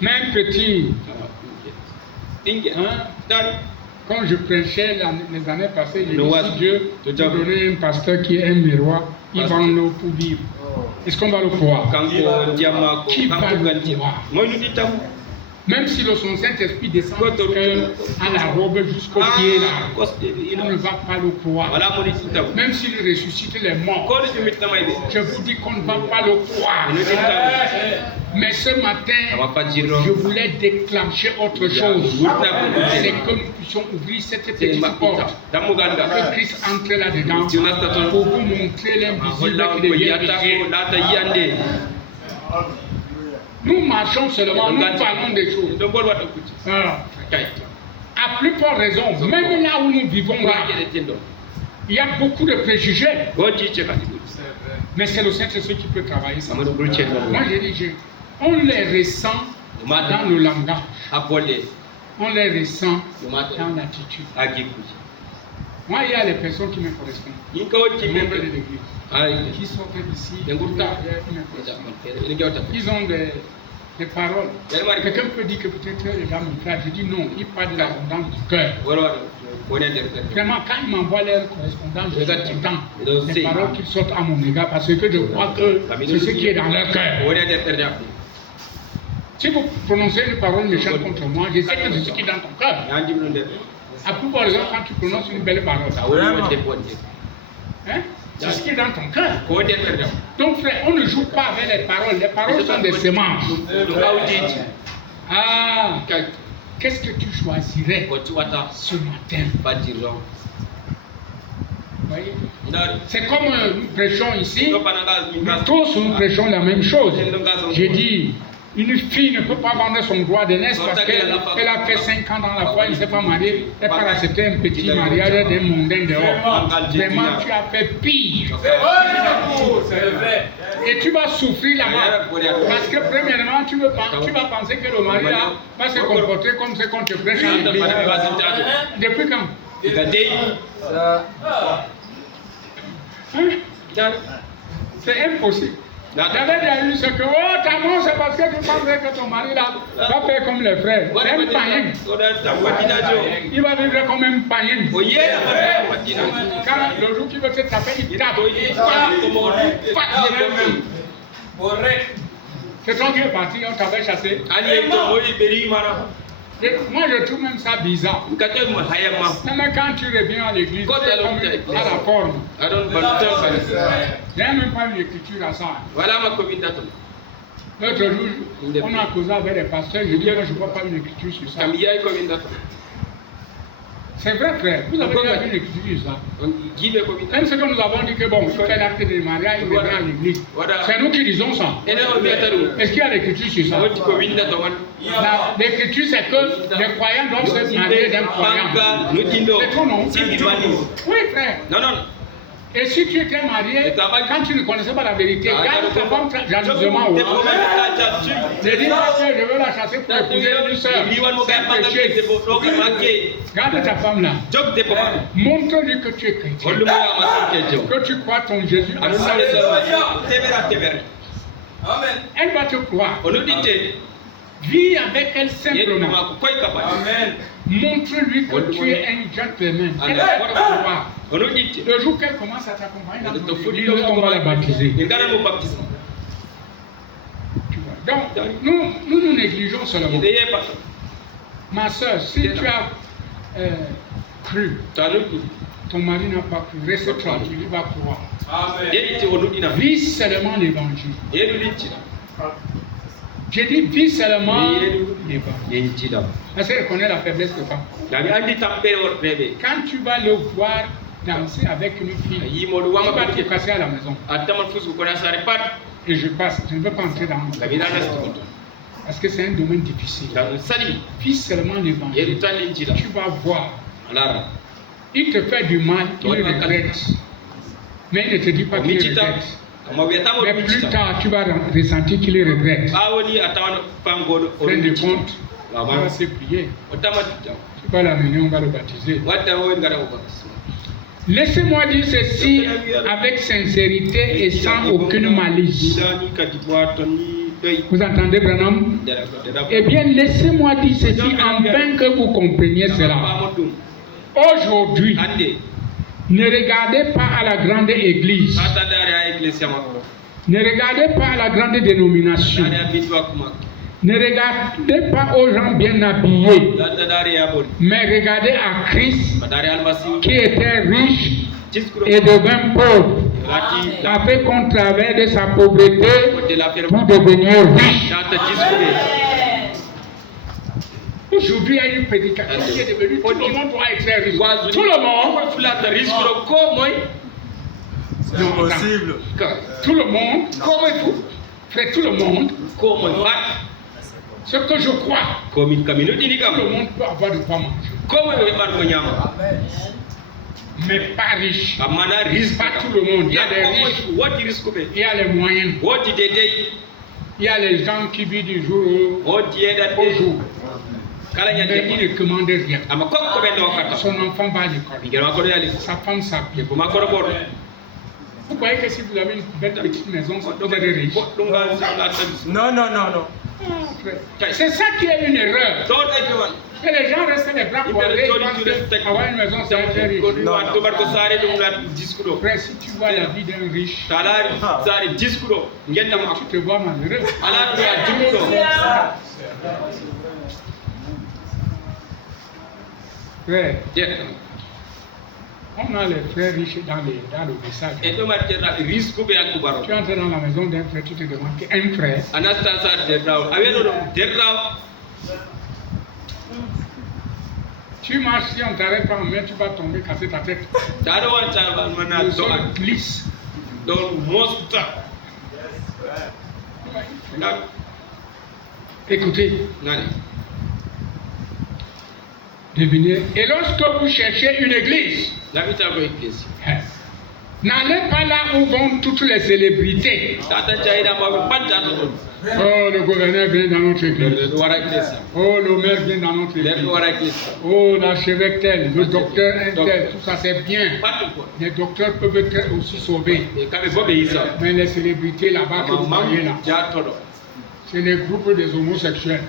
Même petit. Hein? Quand je prêchais les années passées, j'ai dit si Dieu te donnait un pasteur qui est un miroir, il va l'eau pour vivre. Est-ce qu'on va le croire? Qui va le croire? Même si le Saint-Esprit descend à la robe jusqu'au pied là, on ne va pas le croire. Même s'il ressuscite les morts, je vous dis qu'on ne va pas le croire. Mais ce matin, je voulais déclencher autre chose. C'est que nous puissions ouvrir cette petite porte. Que Christ entre là-dedans pour vous montrer l'invisible qui devient visible. Nous marchons seulement, nous parlons des choses. À plus forte raison, même là où nous vivons là, il y a beaucoup de préjugés. Mais c'est le Saint-Esprit qui peut travailler ça. Moi je dis, on les ressent dans le langage. On les ressent dans l'attitude. Moi, il y a les personnes qui me correspondent. Membres de l'église. Qui sortent d'ici. Ils ont les paroles. Quelqu'un peut dire que peut-être les gens me flattent. Je dis non, il parle de l'abondance du cœur. Vraiment, quand ils m'envoient leur correspondance, je suis content des paroles qui sortent à mon égard parce que je crois que c'est ce qui est dans leur cœur. Si vous prononcez une parole méchante contre moi, je sais que c'est ce qui est dans ton cœur. À plus par exemple, quand tu prononces une belle parole, hein? C'est ce qui est dans ton cœur. Donc frère, on ne joue pas avec les paroles. Les paroles sont des semences. Ah, qu'est-ce que tu choisirais ce matin? Voyez? C'est comme nous prêchons ici. Nous tous nous prêchons la même chose. J'ai dit, une fille ne peut pas vendre son droit d'aînesse parce qu'elle a fait 5 ans dans la foi, elle ne s'est pas mariée, elle part accepter un petit mariage d'un mondain dehors. Vraiment, tu as fait pire. C'est vrai. Et tu vas souffrir là-bas. Parce que premièrement, tu vas penser que le mari là va se comporter comme ce qu'on te prêche à l'église. Depuis quand? Hein? C'est impossible. J'avais déjà eu ce que, oh, ta mort, c'est parce que tu pensais que ton mari là va faire comme les frères. C'est un païen. Il va vivre comme un païen. Quand le jour qu'il veut te taper, il tape. C'est toi qui es parti, on t'avait chassé. Moi, je trouve même ça bizarre. Même quand tu reviens à l'église, c'est comme à la forme. Il n'y a même pas une écriture à ça. L'autre jour, on a causé avec les pasteurs, je dis que je ne vois pas une écriture sur ça. C'est vrai, frère, vous avez déjà vu une écriture sur ça. Même ce que nous avons dit que bon, il fait l'acte de mariage, il viendra à l'église. C'est nous qui disons ça. Est-ce qu'il y a l'écriture sur ça? L'écriture, c'est que les croyants doivent se marier d'un croyant. C'est tout, non? Oui, frère. Non. Et si tu étais marié, quand tu ne connaissais pas la vérité, garde ta femme jalousement. Ne dis pas que je veux la chasser pour épouser une soeur. C'est péché. Garde ta femme là. Montre-lui que tu es chrétien. Que tu crois ton Jésus. Elle va te croire. Vis avec elle simplement. Montre-lui que tu es un gentleman. Elle va te croire. Le jour qu'elle commence à t'accompagner dans notre église, on va la baptiser. Donc, nous négligeons seulement. Ma soeur, si tu as cru, ton mari n'a pas cru, reste tranquille, il va croire. Vis seulement l'évangile. J'ai dit vis seulement l'évangile. Parce qu'elle connaît la faiblesse de femme. Quand tu vas le voir danser avec une fille, il va te casser à la maison. Et je passe, je ne veux pas entrer dans le domaine. Parce que c'est un domaine difficile. Vis seulement l'évangile. Tu vas voir. Il te fait du mal, il regrette. Mais il ne te dit pas qu'il regrette. Mais plus tard, tu vas ressentir qu'il regrette. Fin de compte, on va se plier. Tu vas l'amener, on va le baptiser. Laissez-moi dire ceci avec sincérité et sans aucune malice. Vous entendez, Branham? Eh bien, laissez-moi dire ceci afin que vous compreniez cela. Aujourd'hui, ne regardez pas à la grande église. Ne regardez pas à la grande dénomination. Ne regardez pas aux gens bien habillés, mais regardez à Christ qui était riche et devint pauvre, afin qu'on travaille de sa pauvreté pour devenir riche. Aujourd'hui, il y a une prédication qui est devenue tout le monde doit être riche. Tout le monde. C'est impossible. Tout le monde, frère, tout le monde. Ce que je crois, tout le monde peut avoir de quoi manger. Mais pas riche. Pas tout le monde. Il y a des riches. Il y a les moyens. Il y a les gens qui vivent du jour au jour. Mais il ne commande rien. Son enfant va à l'école. Sa femme s'habille. Vous croyez que si vous avez une belle petite maison, vous êtes riche? Non. C'est ça qui est une erreur. Don't everyone. Que les gens restent les bras croisés et pensent qu'avoir une maison, c'est un très riche. Frère, si tu vois la vie d'un riche, tu te vois malheureux. Frère, on a les frères riches dans le message. Tu entres dans la maison d'un frère, tu te demandes qu'un frère. Tu marches, si on t'arrête pas en main, tu vas tomber, casser ta tête. Le sol glisse. Écoutez. Devinez. Et lorsque vous cherchez une église, n'allez pas là où vont toutes les célébrités. Oh, le gouverneur vient dans notre église. Oh, le maire vient dans notre église. Oh, l'archevêque tel, le docteur tel, tout ça c'est bien. Les docteurs peuvent être aussi sauvés. Mais les célébrités là-bas que vous voyez là, c'est les groupes des homosexuels.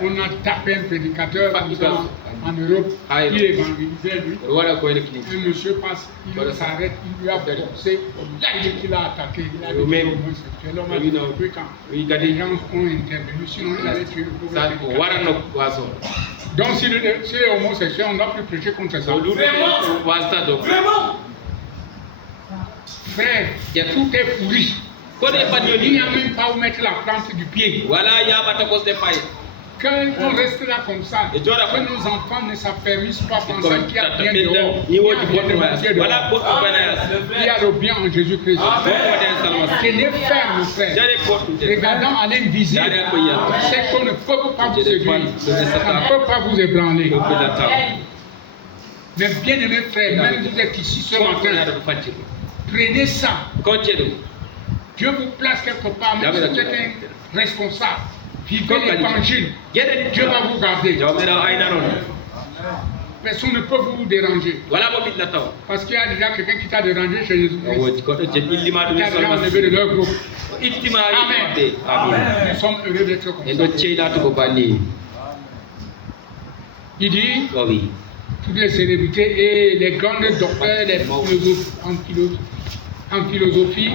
On a tapé un prédicateur en Europe qui évangélisait lui. Un monsieur passe, il s'arrête, il lui a boxé, il l'a attaqué, il a dit homosexuel. L'homme a dit quand les gens ont intervenu, sinon il allait tuer le pauvre prédicateur. Donc si les homosexuels, on doit plus prêcher contre ça. Vraiment. Frère, tout est pourri. Il n'y a même pas où mettre la plante du pied. Quand on reste là comme ça, que nos enfants ne s'affermissent pas pensant qu'il y a bien dehors. Il y a le bien en Jésus-Christ. Tenez ferme, frère. Regardant à l'invisible, c'est qu'on ne peut pas vous séduire. On ne peut pas vous ébranler. Mais bien aimé frère, même vous êtes ici ce matin, prenez ça. Dieu vous place quelque part, même si vous êtes un responsable. Vivez l'évangile. Dieu va vous garder. Personne ne peut vous déranger. Parce qu'il y a déjà quelqu'un qui t'a dérangé chez Jésus. Il t'a déjà enlevé de leur groupe. Amen. Nous sommes heureux d'être comme ça. Il dit, toutes les célébrités et les grands docteurs, les philosophes en philosophie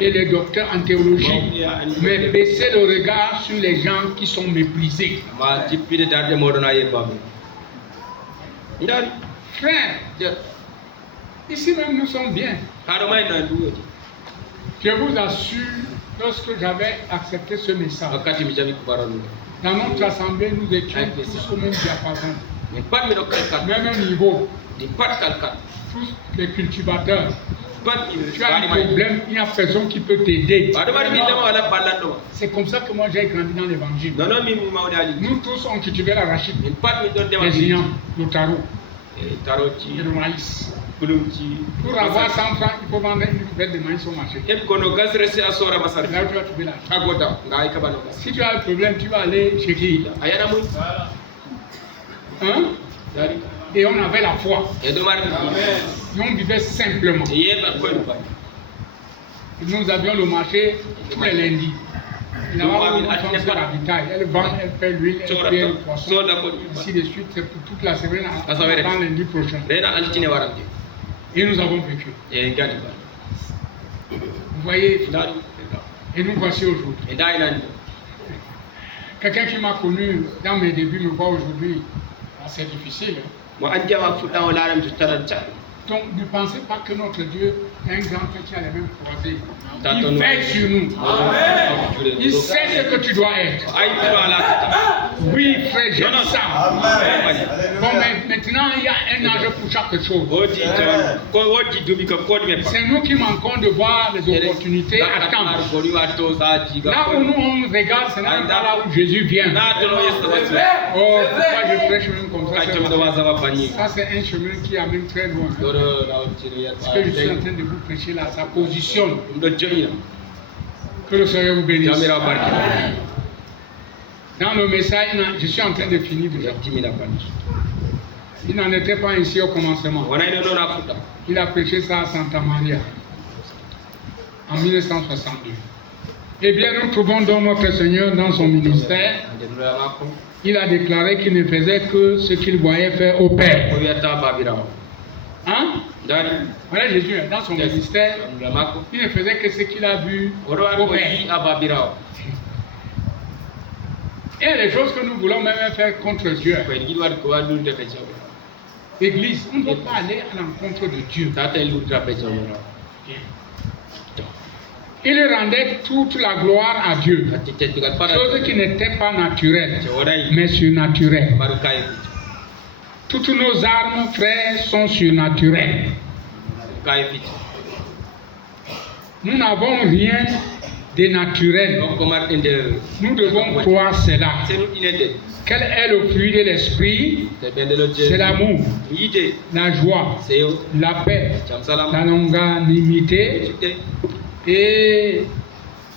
et les docteurs en théologie, mais baisser le regard sur les gens qui sont méprisés. Frère, ici même nous sommes bien. Je vous assure, lorsque j'avais accepté ce message, dans notre assemblée, nous étions tous au même diapason, même niveau, tous les cultivateurs. Tu as un problème, il n'y a personne qui peut t'aider. C'est comme ça que moi j'ai grandi dans l'évangile. Nous tous on cultivait l'arachide, les ignans, le taro, et le maïs. Pour avoir 100 francs, il faut vendre une coupette de maïs au marché. Là tu vas trouver l'argent. Si tu as un problème, tu vas aller chez qui? Hein? Et on avait la foi. Et on vivait simplement. Nous avions le marché tous les lundis. Là-bas, on fait la vitaille. Elle vend, elle fait l'huile, elle fait le poisson. Ainsi de suite, c'est pour toute la semaine, avant lundi prochain. Et nous avons vécu. Vous voyez, et nous voici aujourd'hui. Quelqu'un qui m'a connu dans mes débuts me voit aujourd'hui. C'est difficile. Donc ne pensez pas que notre Dieu est un grand Dieu qui a les mêmes croisés. Il veille sur nous. Il sait ce que tu dois être. Oui, frère, j'aime ça. Bon, mais maintenant, il y a un âge pour chaque chose. C'est nous qui manquons de voir les opportunités à temps. Là où nous on regarde, c'est là où Jésus vient. Oh, pourquoi je prêche même comme ça? Ça, c'est un chemin qui amène très loin. Ce que je suis en train de vous prêcher là, ça positionne. Que le Seigneur vous bénisse. Dans le message, je suis en train de finir déjà. Il n'en était pas ainsi au commencement. Il a prêché ça à Santa Maria. en 1962. Eh bien, nous trouvons donc notre Seigneur dans son ministère. Il a déclaré qu'il ne faisait que ce qu'il voyait faire au Père. Hein? Voilà Jésus, dans son ministère, il ne faisait que ce qu'il a vu au Père. Et les choses que nous voulons même faire contre Dieu. Église, on ne peut pas aller à l'encontre de Dieu. Il rendait toute la gloire à Dieu. Chose qui n'était pas naturelle, mais surnaturelle. Toutes nos armes, frères, sont surnaturelles. Nous n'avons rien de naturel. Nous devons croire cela. Quel est le fruit de l'esprit? C'est l'amour, la joie, la paix, la longanimité et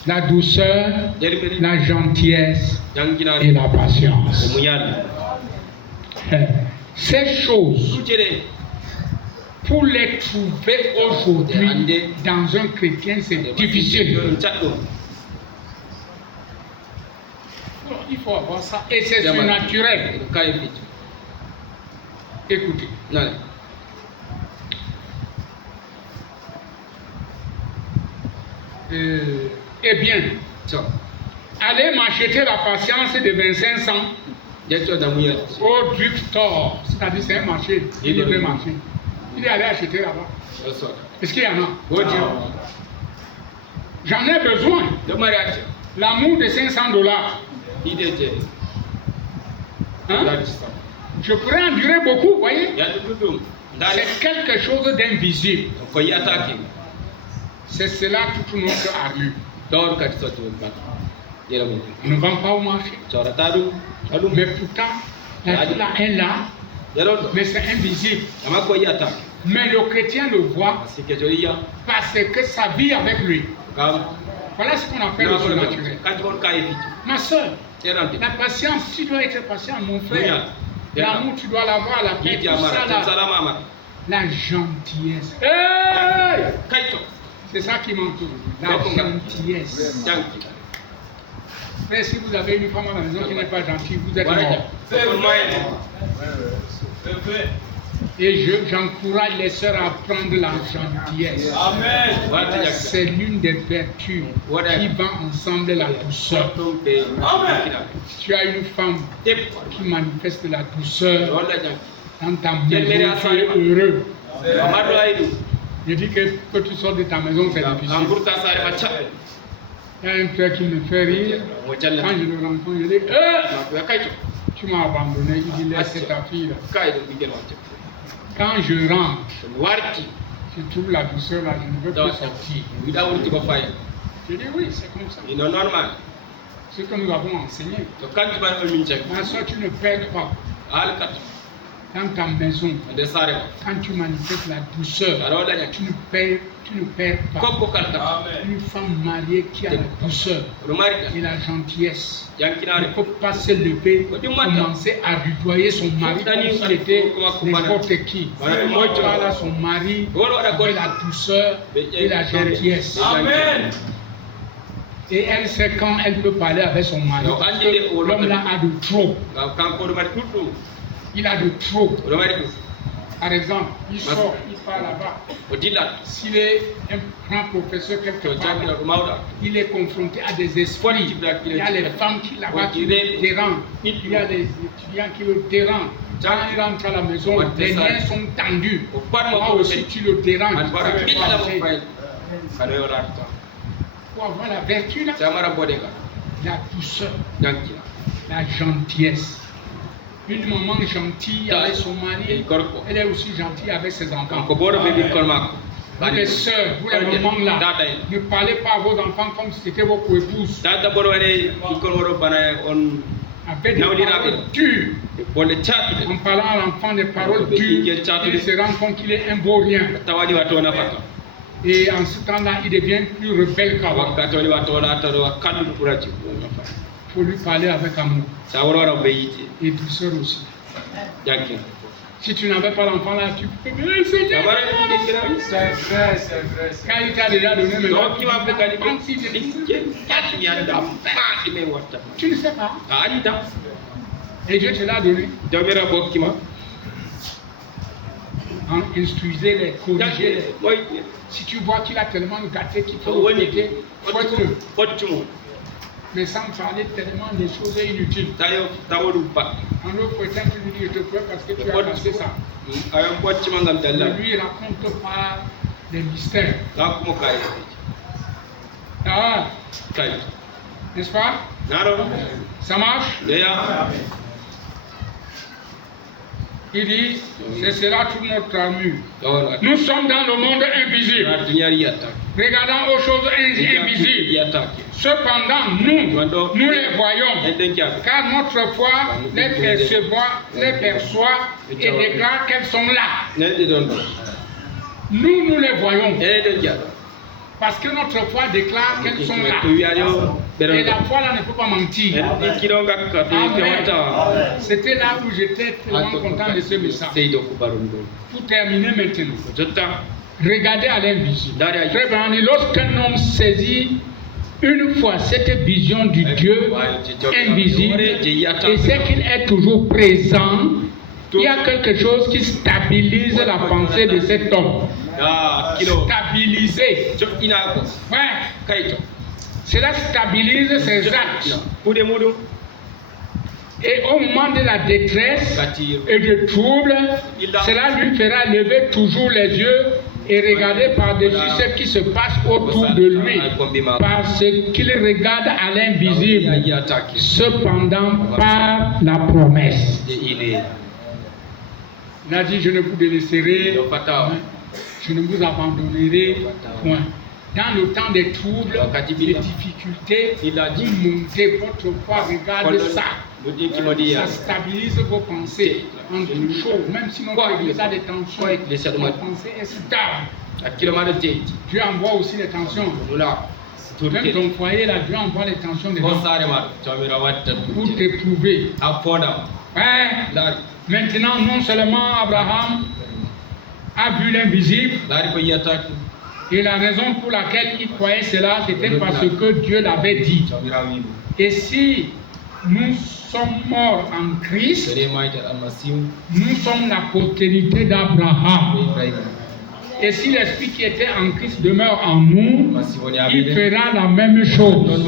la douceur, la gentillesse et la patience. Ces choses, pour les trouver aujourd'hui dans un chrétien, c'est difficile. Il faut avoir ça. Et c'est surnaturel. Écoutez. Eh bien, allez m'acheter la patience de 25 cents au drugstore. C'est-à-dire, c'est un marché. Il est marché. Il est allé acheter là-bas. Est-ce qu'il y en a? J'en ai besoin. L'amour de $500. Hein? Je pourrais endurer beaucoup, vous voyez? C'est quelque chose d'invisible. C'est cela toute notre armure. On ne vend pas au marché. Mais pourtant, la vie là est là. Mais c'est invisible. Mais le chrétien le voit parce que ça vit avec lui. Voilà ce qu'on appelle le surnaturel. Ma soeur, la patience, tu dois être patient, mon frère. L'amour, tu dois l'avoir, la paix, tout ça là. La gentillesse. Hey! C'est ça qui manque. La gentillesse. Mais si vous avez une femme à la maison qui n'est pas gentille, vous êtes mort. Et j'encourage les sœurs à prendre la gentillesse. Amen. C'est l'une des vertus qui va ensemble la douceur. Amen. Tu as une femme qui manifeste la douceur dans ta maison, tu es heureux. Je dis que tu sors de ta maison, c'est difficile. Il y a un frère qui me fait rire. Quand je le rencontre, je dis tu m'as abandonné. Il dit laisse ta fille là. Quand je rentre, je trouve la douceur là, je ne veux plus sortir. Je dis oui, c'est comme ça. Ce que nous avons enseigné. Ma soeur, tu ne perds pas. Dans ta maison, quand tu manifestes la douceur, tu ne perds pas. Une femme mariée qui a la douceur et la gentillesse ne peut pas se lever, commencer à rudoyer son mari comme s'il était n'importe qui. Voilà son mari avec la douceur et la gentillesse. Amen. Et elle sait quand elle peut parler avec son mari. L'homme là a de trop. Il a de trop. Par exemple, il sort, il part là-bas. S'il est un grand professeur quelque part, il est confronté à des esprits. Il y a les femmes qui là-bas qui le dérangent. Il y a les étudiants qui le dérangent. Quand il rentre à la maison, les liens sont tendus. Moi aussi, tu le déranges. Pour avoir la vertu là, la douceur, la gentillesse. Une maman gentille avec son mari, elle est aussi gentille avec ses enfants. Vous les sœurs, vous les mamans là, ne parlez pas à vos enfants comme si c'était vos épouses. Avec des paroles dures. En parlant à l'enfant des paroles dures, il se rend compte qu'il est un beau rien. Et en ce temps-là, il devient plus rebelle qu'avant. Il faut lui parler avec amour. Et douceur aussi. Si tu n'avais pas l'enfant là, tu peux dire Seigneur. C'est vrai, c'est vrai. Quand il t'a déjà donné le nom, tu ne sais pas. Et Dieu te l'a donné. Instruisez-les, corrigez-les. Si tu vois qu'il a tellement gâté qu'il faut le péter, faites-le. Mais sans parler tellement des choses inutiles. Un autre prétend tu lui dis je te prie parce que tu as cassé ça. Ne lui raconte pas des mystères. Ah, n'est-ce pas? Ça marche? Il dit, c'est cela toute notre armure. Nous sommes dans le monde invisible, regardant aux choses invisibles. Cependant, nous les voyons, car notre foi les perçoit et déclare qu'elles sont là. Nous les voyons. Parce que notre foi déclare qu'elles sont là. Et la foi là ne peut pas mentir. C'était là où j'étais tellement content de ce message. Pour terminer maintenant, regardez à l'invisible. Très bien, lorsqu'un homme saisit une fois cette vision du Dieu invisible et sait qu'il est toujours présent, il y a quelque chose qui stabilise la pensée de cet homme. Stabiliser. Ouais. Cela stabilise ses actes. Et au moment de la détresse et du trouble, cela lui fera lever toujours les yeux et regarder par-dessus ce qui se passe autour de lui, parce qu'il regarde à l'invisible, cependant par la promesse. Il a dit, je ne vous délaisserai, je ne vous abandonnerai point. Dans le temps des troubles, des difficultés, vous montez votre foi, regardez ça. Ça stabilise vos pensées en toute chose. Même si notre église a des tensions, la pensée est stable. Dieu envoie aussi les tensions. Même ton foyer, là, Dieu envoie les tensions dedans pour t'éprouver. Ouais. Maintenant, non seulement Abraham a vu l'invisible, et la raison pour laquelle il croyait cela, c'était parce que Dieu l'avait dit. Et si nous sommes morts en Christ, nous sommes la postérité d'Abraham. Et si l'Esprit qui était en Christ demeure en nous, il fera la même chose.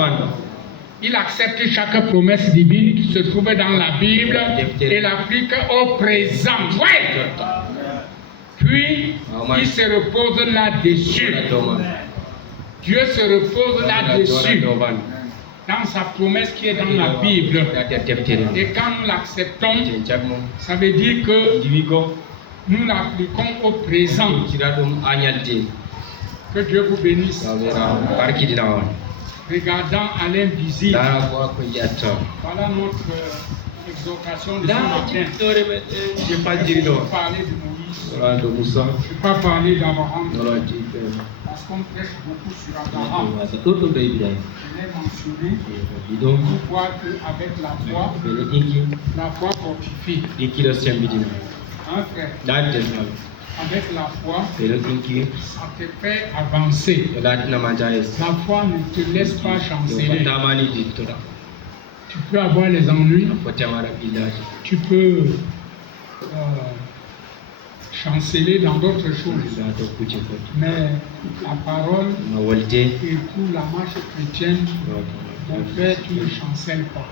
Il accepte chaque promesse divine qui se trouve dans la Bible et l'applique au présent. Ouais. Puis, il se repose là-dessus. Dieu se repose là-dessus. Dans sa promesse qui est dans la Bible. Et quand nous l'acceptons, ça veut dire que nous l'appliquons au présent. Que Dieu vous bénisse. Regardant à l'invisible. Voilà notre exhortation de ce matin. Je n'ai pas parlé de Moïse. Je n'ai pas parlé d'Abraham. Parce qu'on prêche beaucoup sur Abraham. Je l'ai mentionné. On voit qu'avec la foi fortifie. Hein, frère? Avec la foi, ça te fait avancer. La foi ne te laisse pas chanceler. Tu peux avoir les ennuis, tu peux chanceler dans d'autres choses. Mais la parole et pour la marche chrétienne, mon frère, tu ne chancelles pas.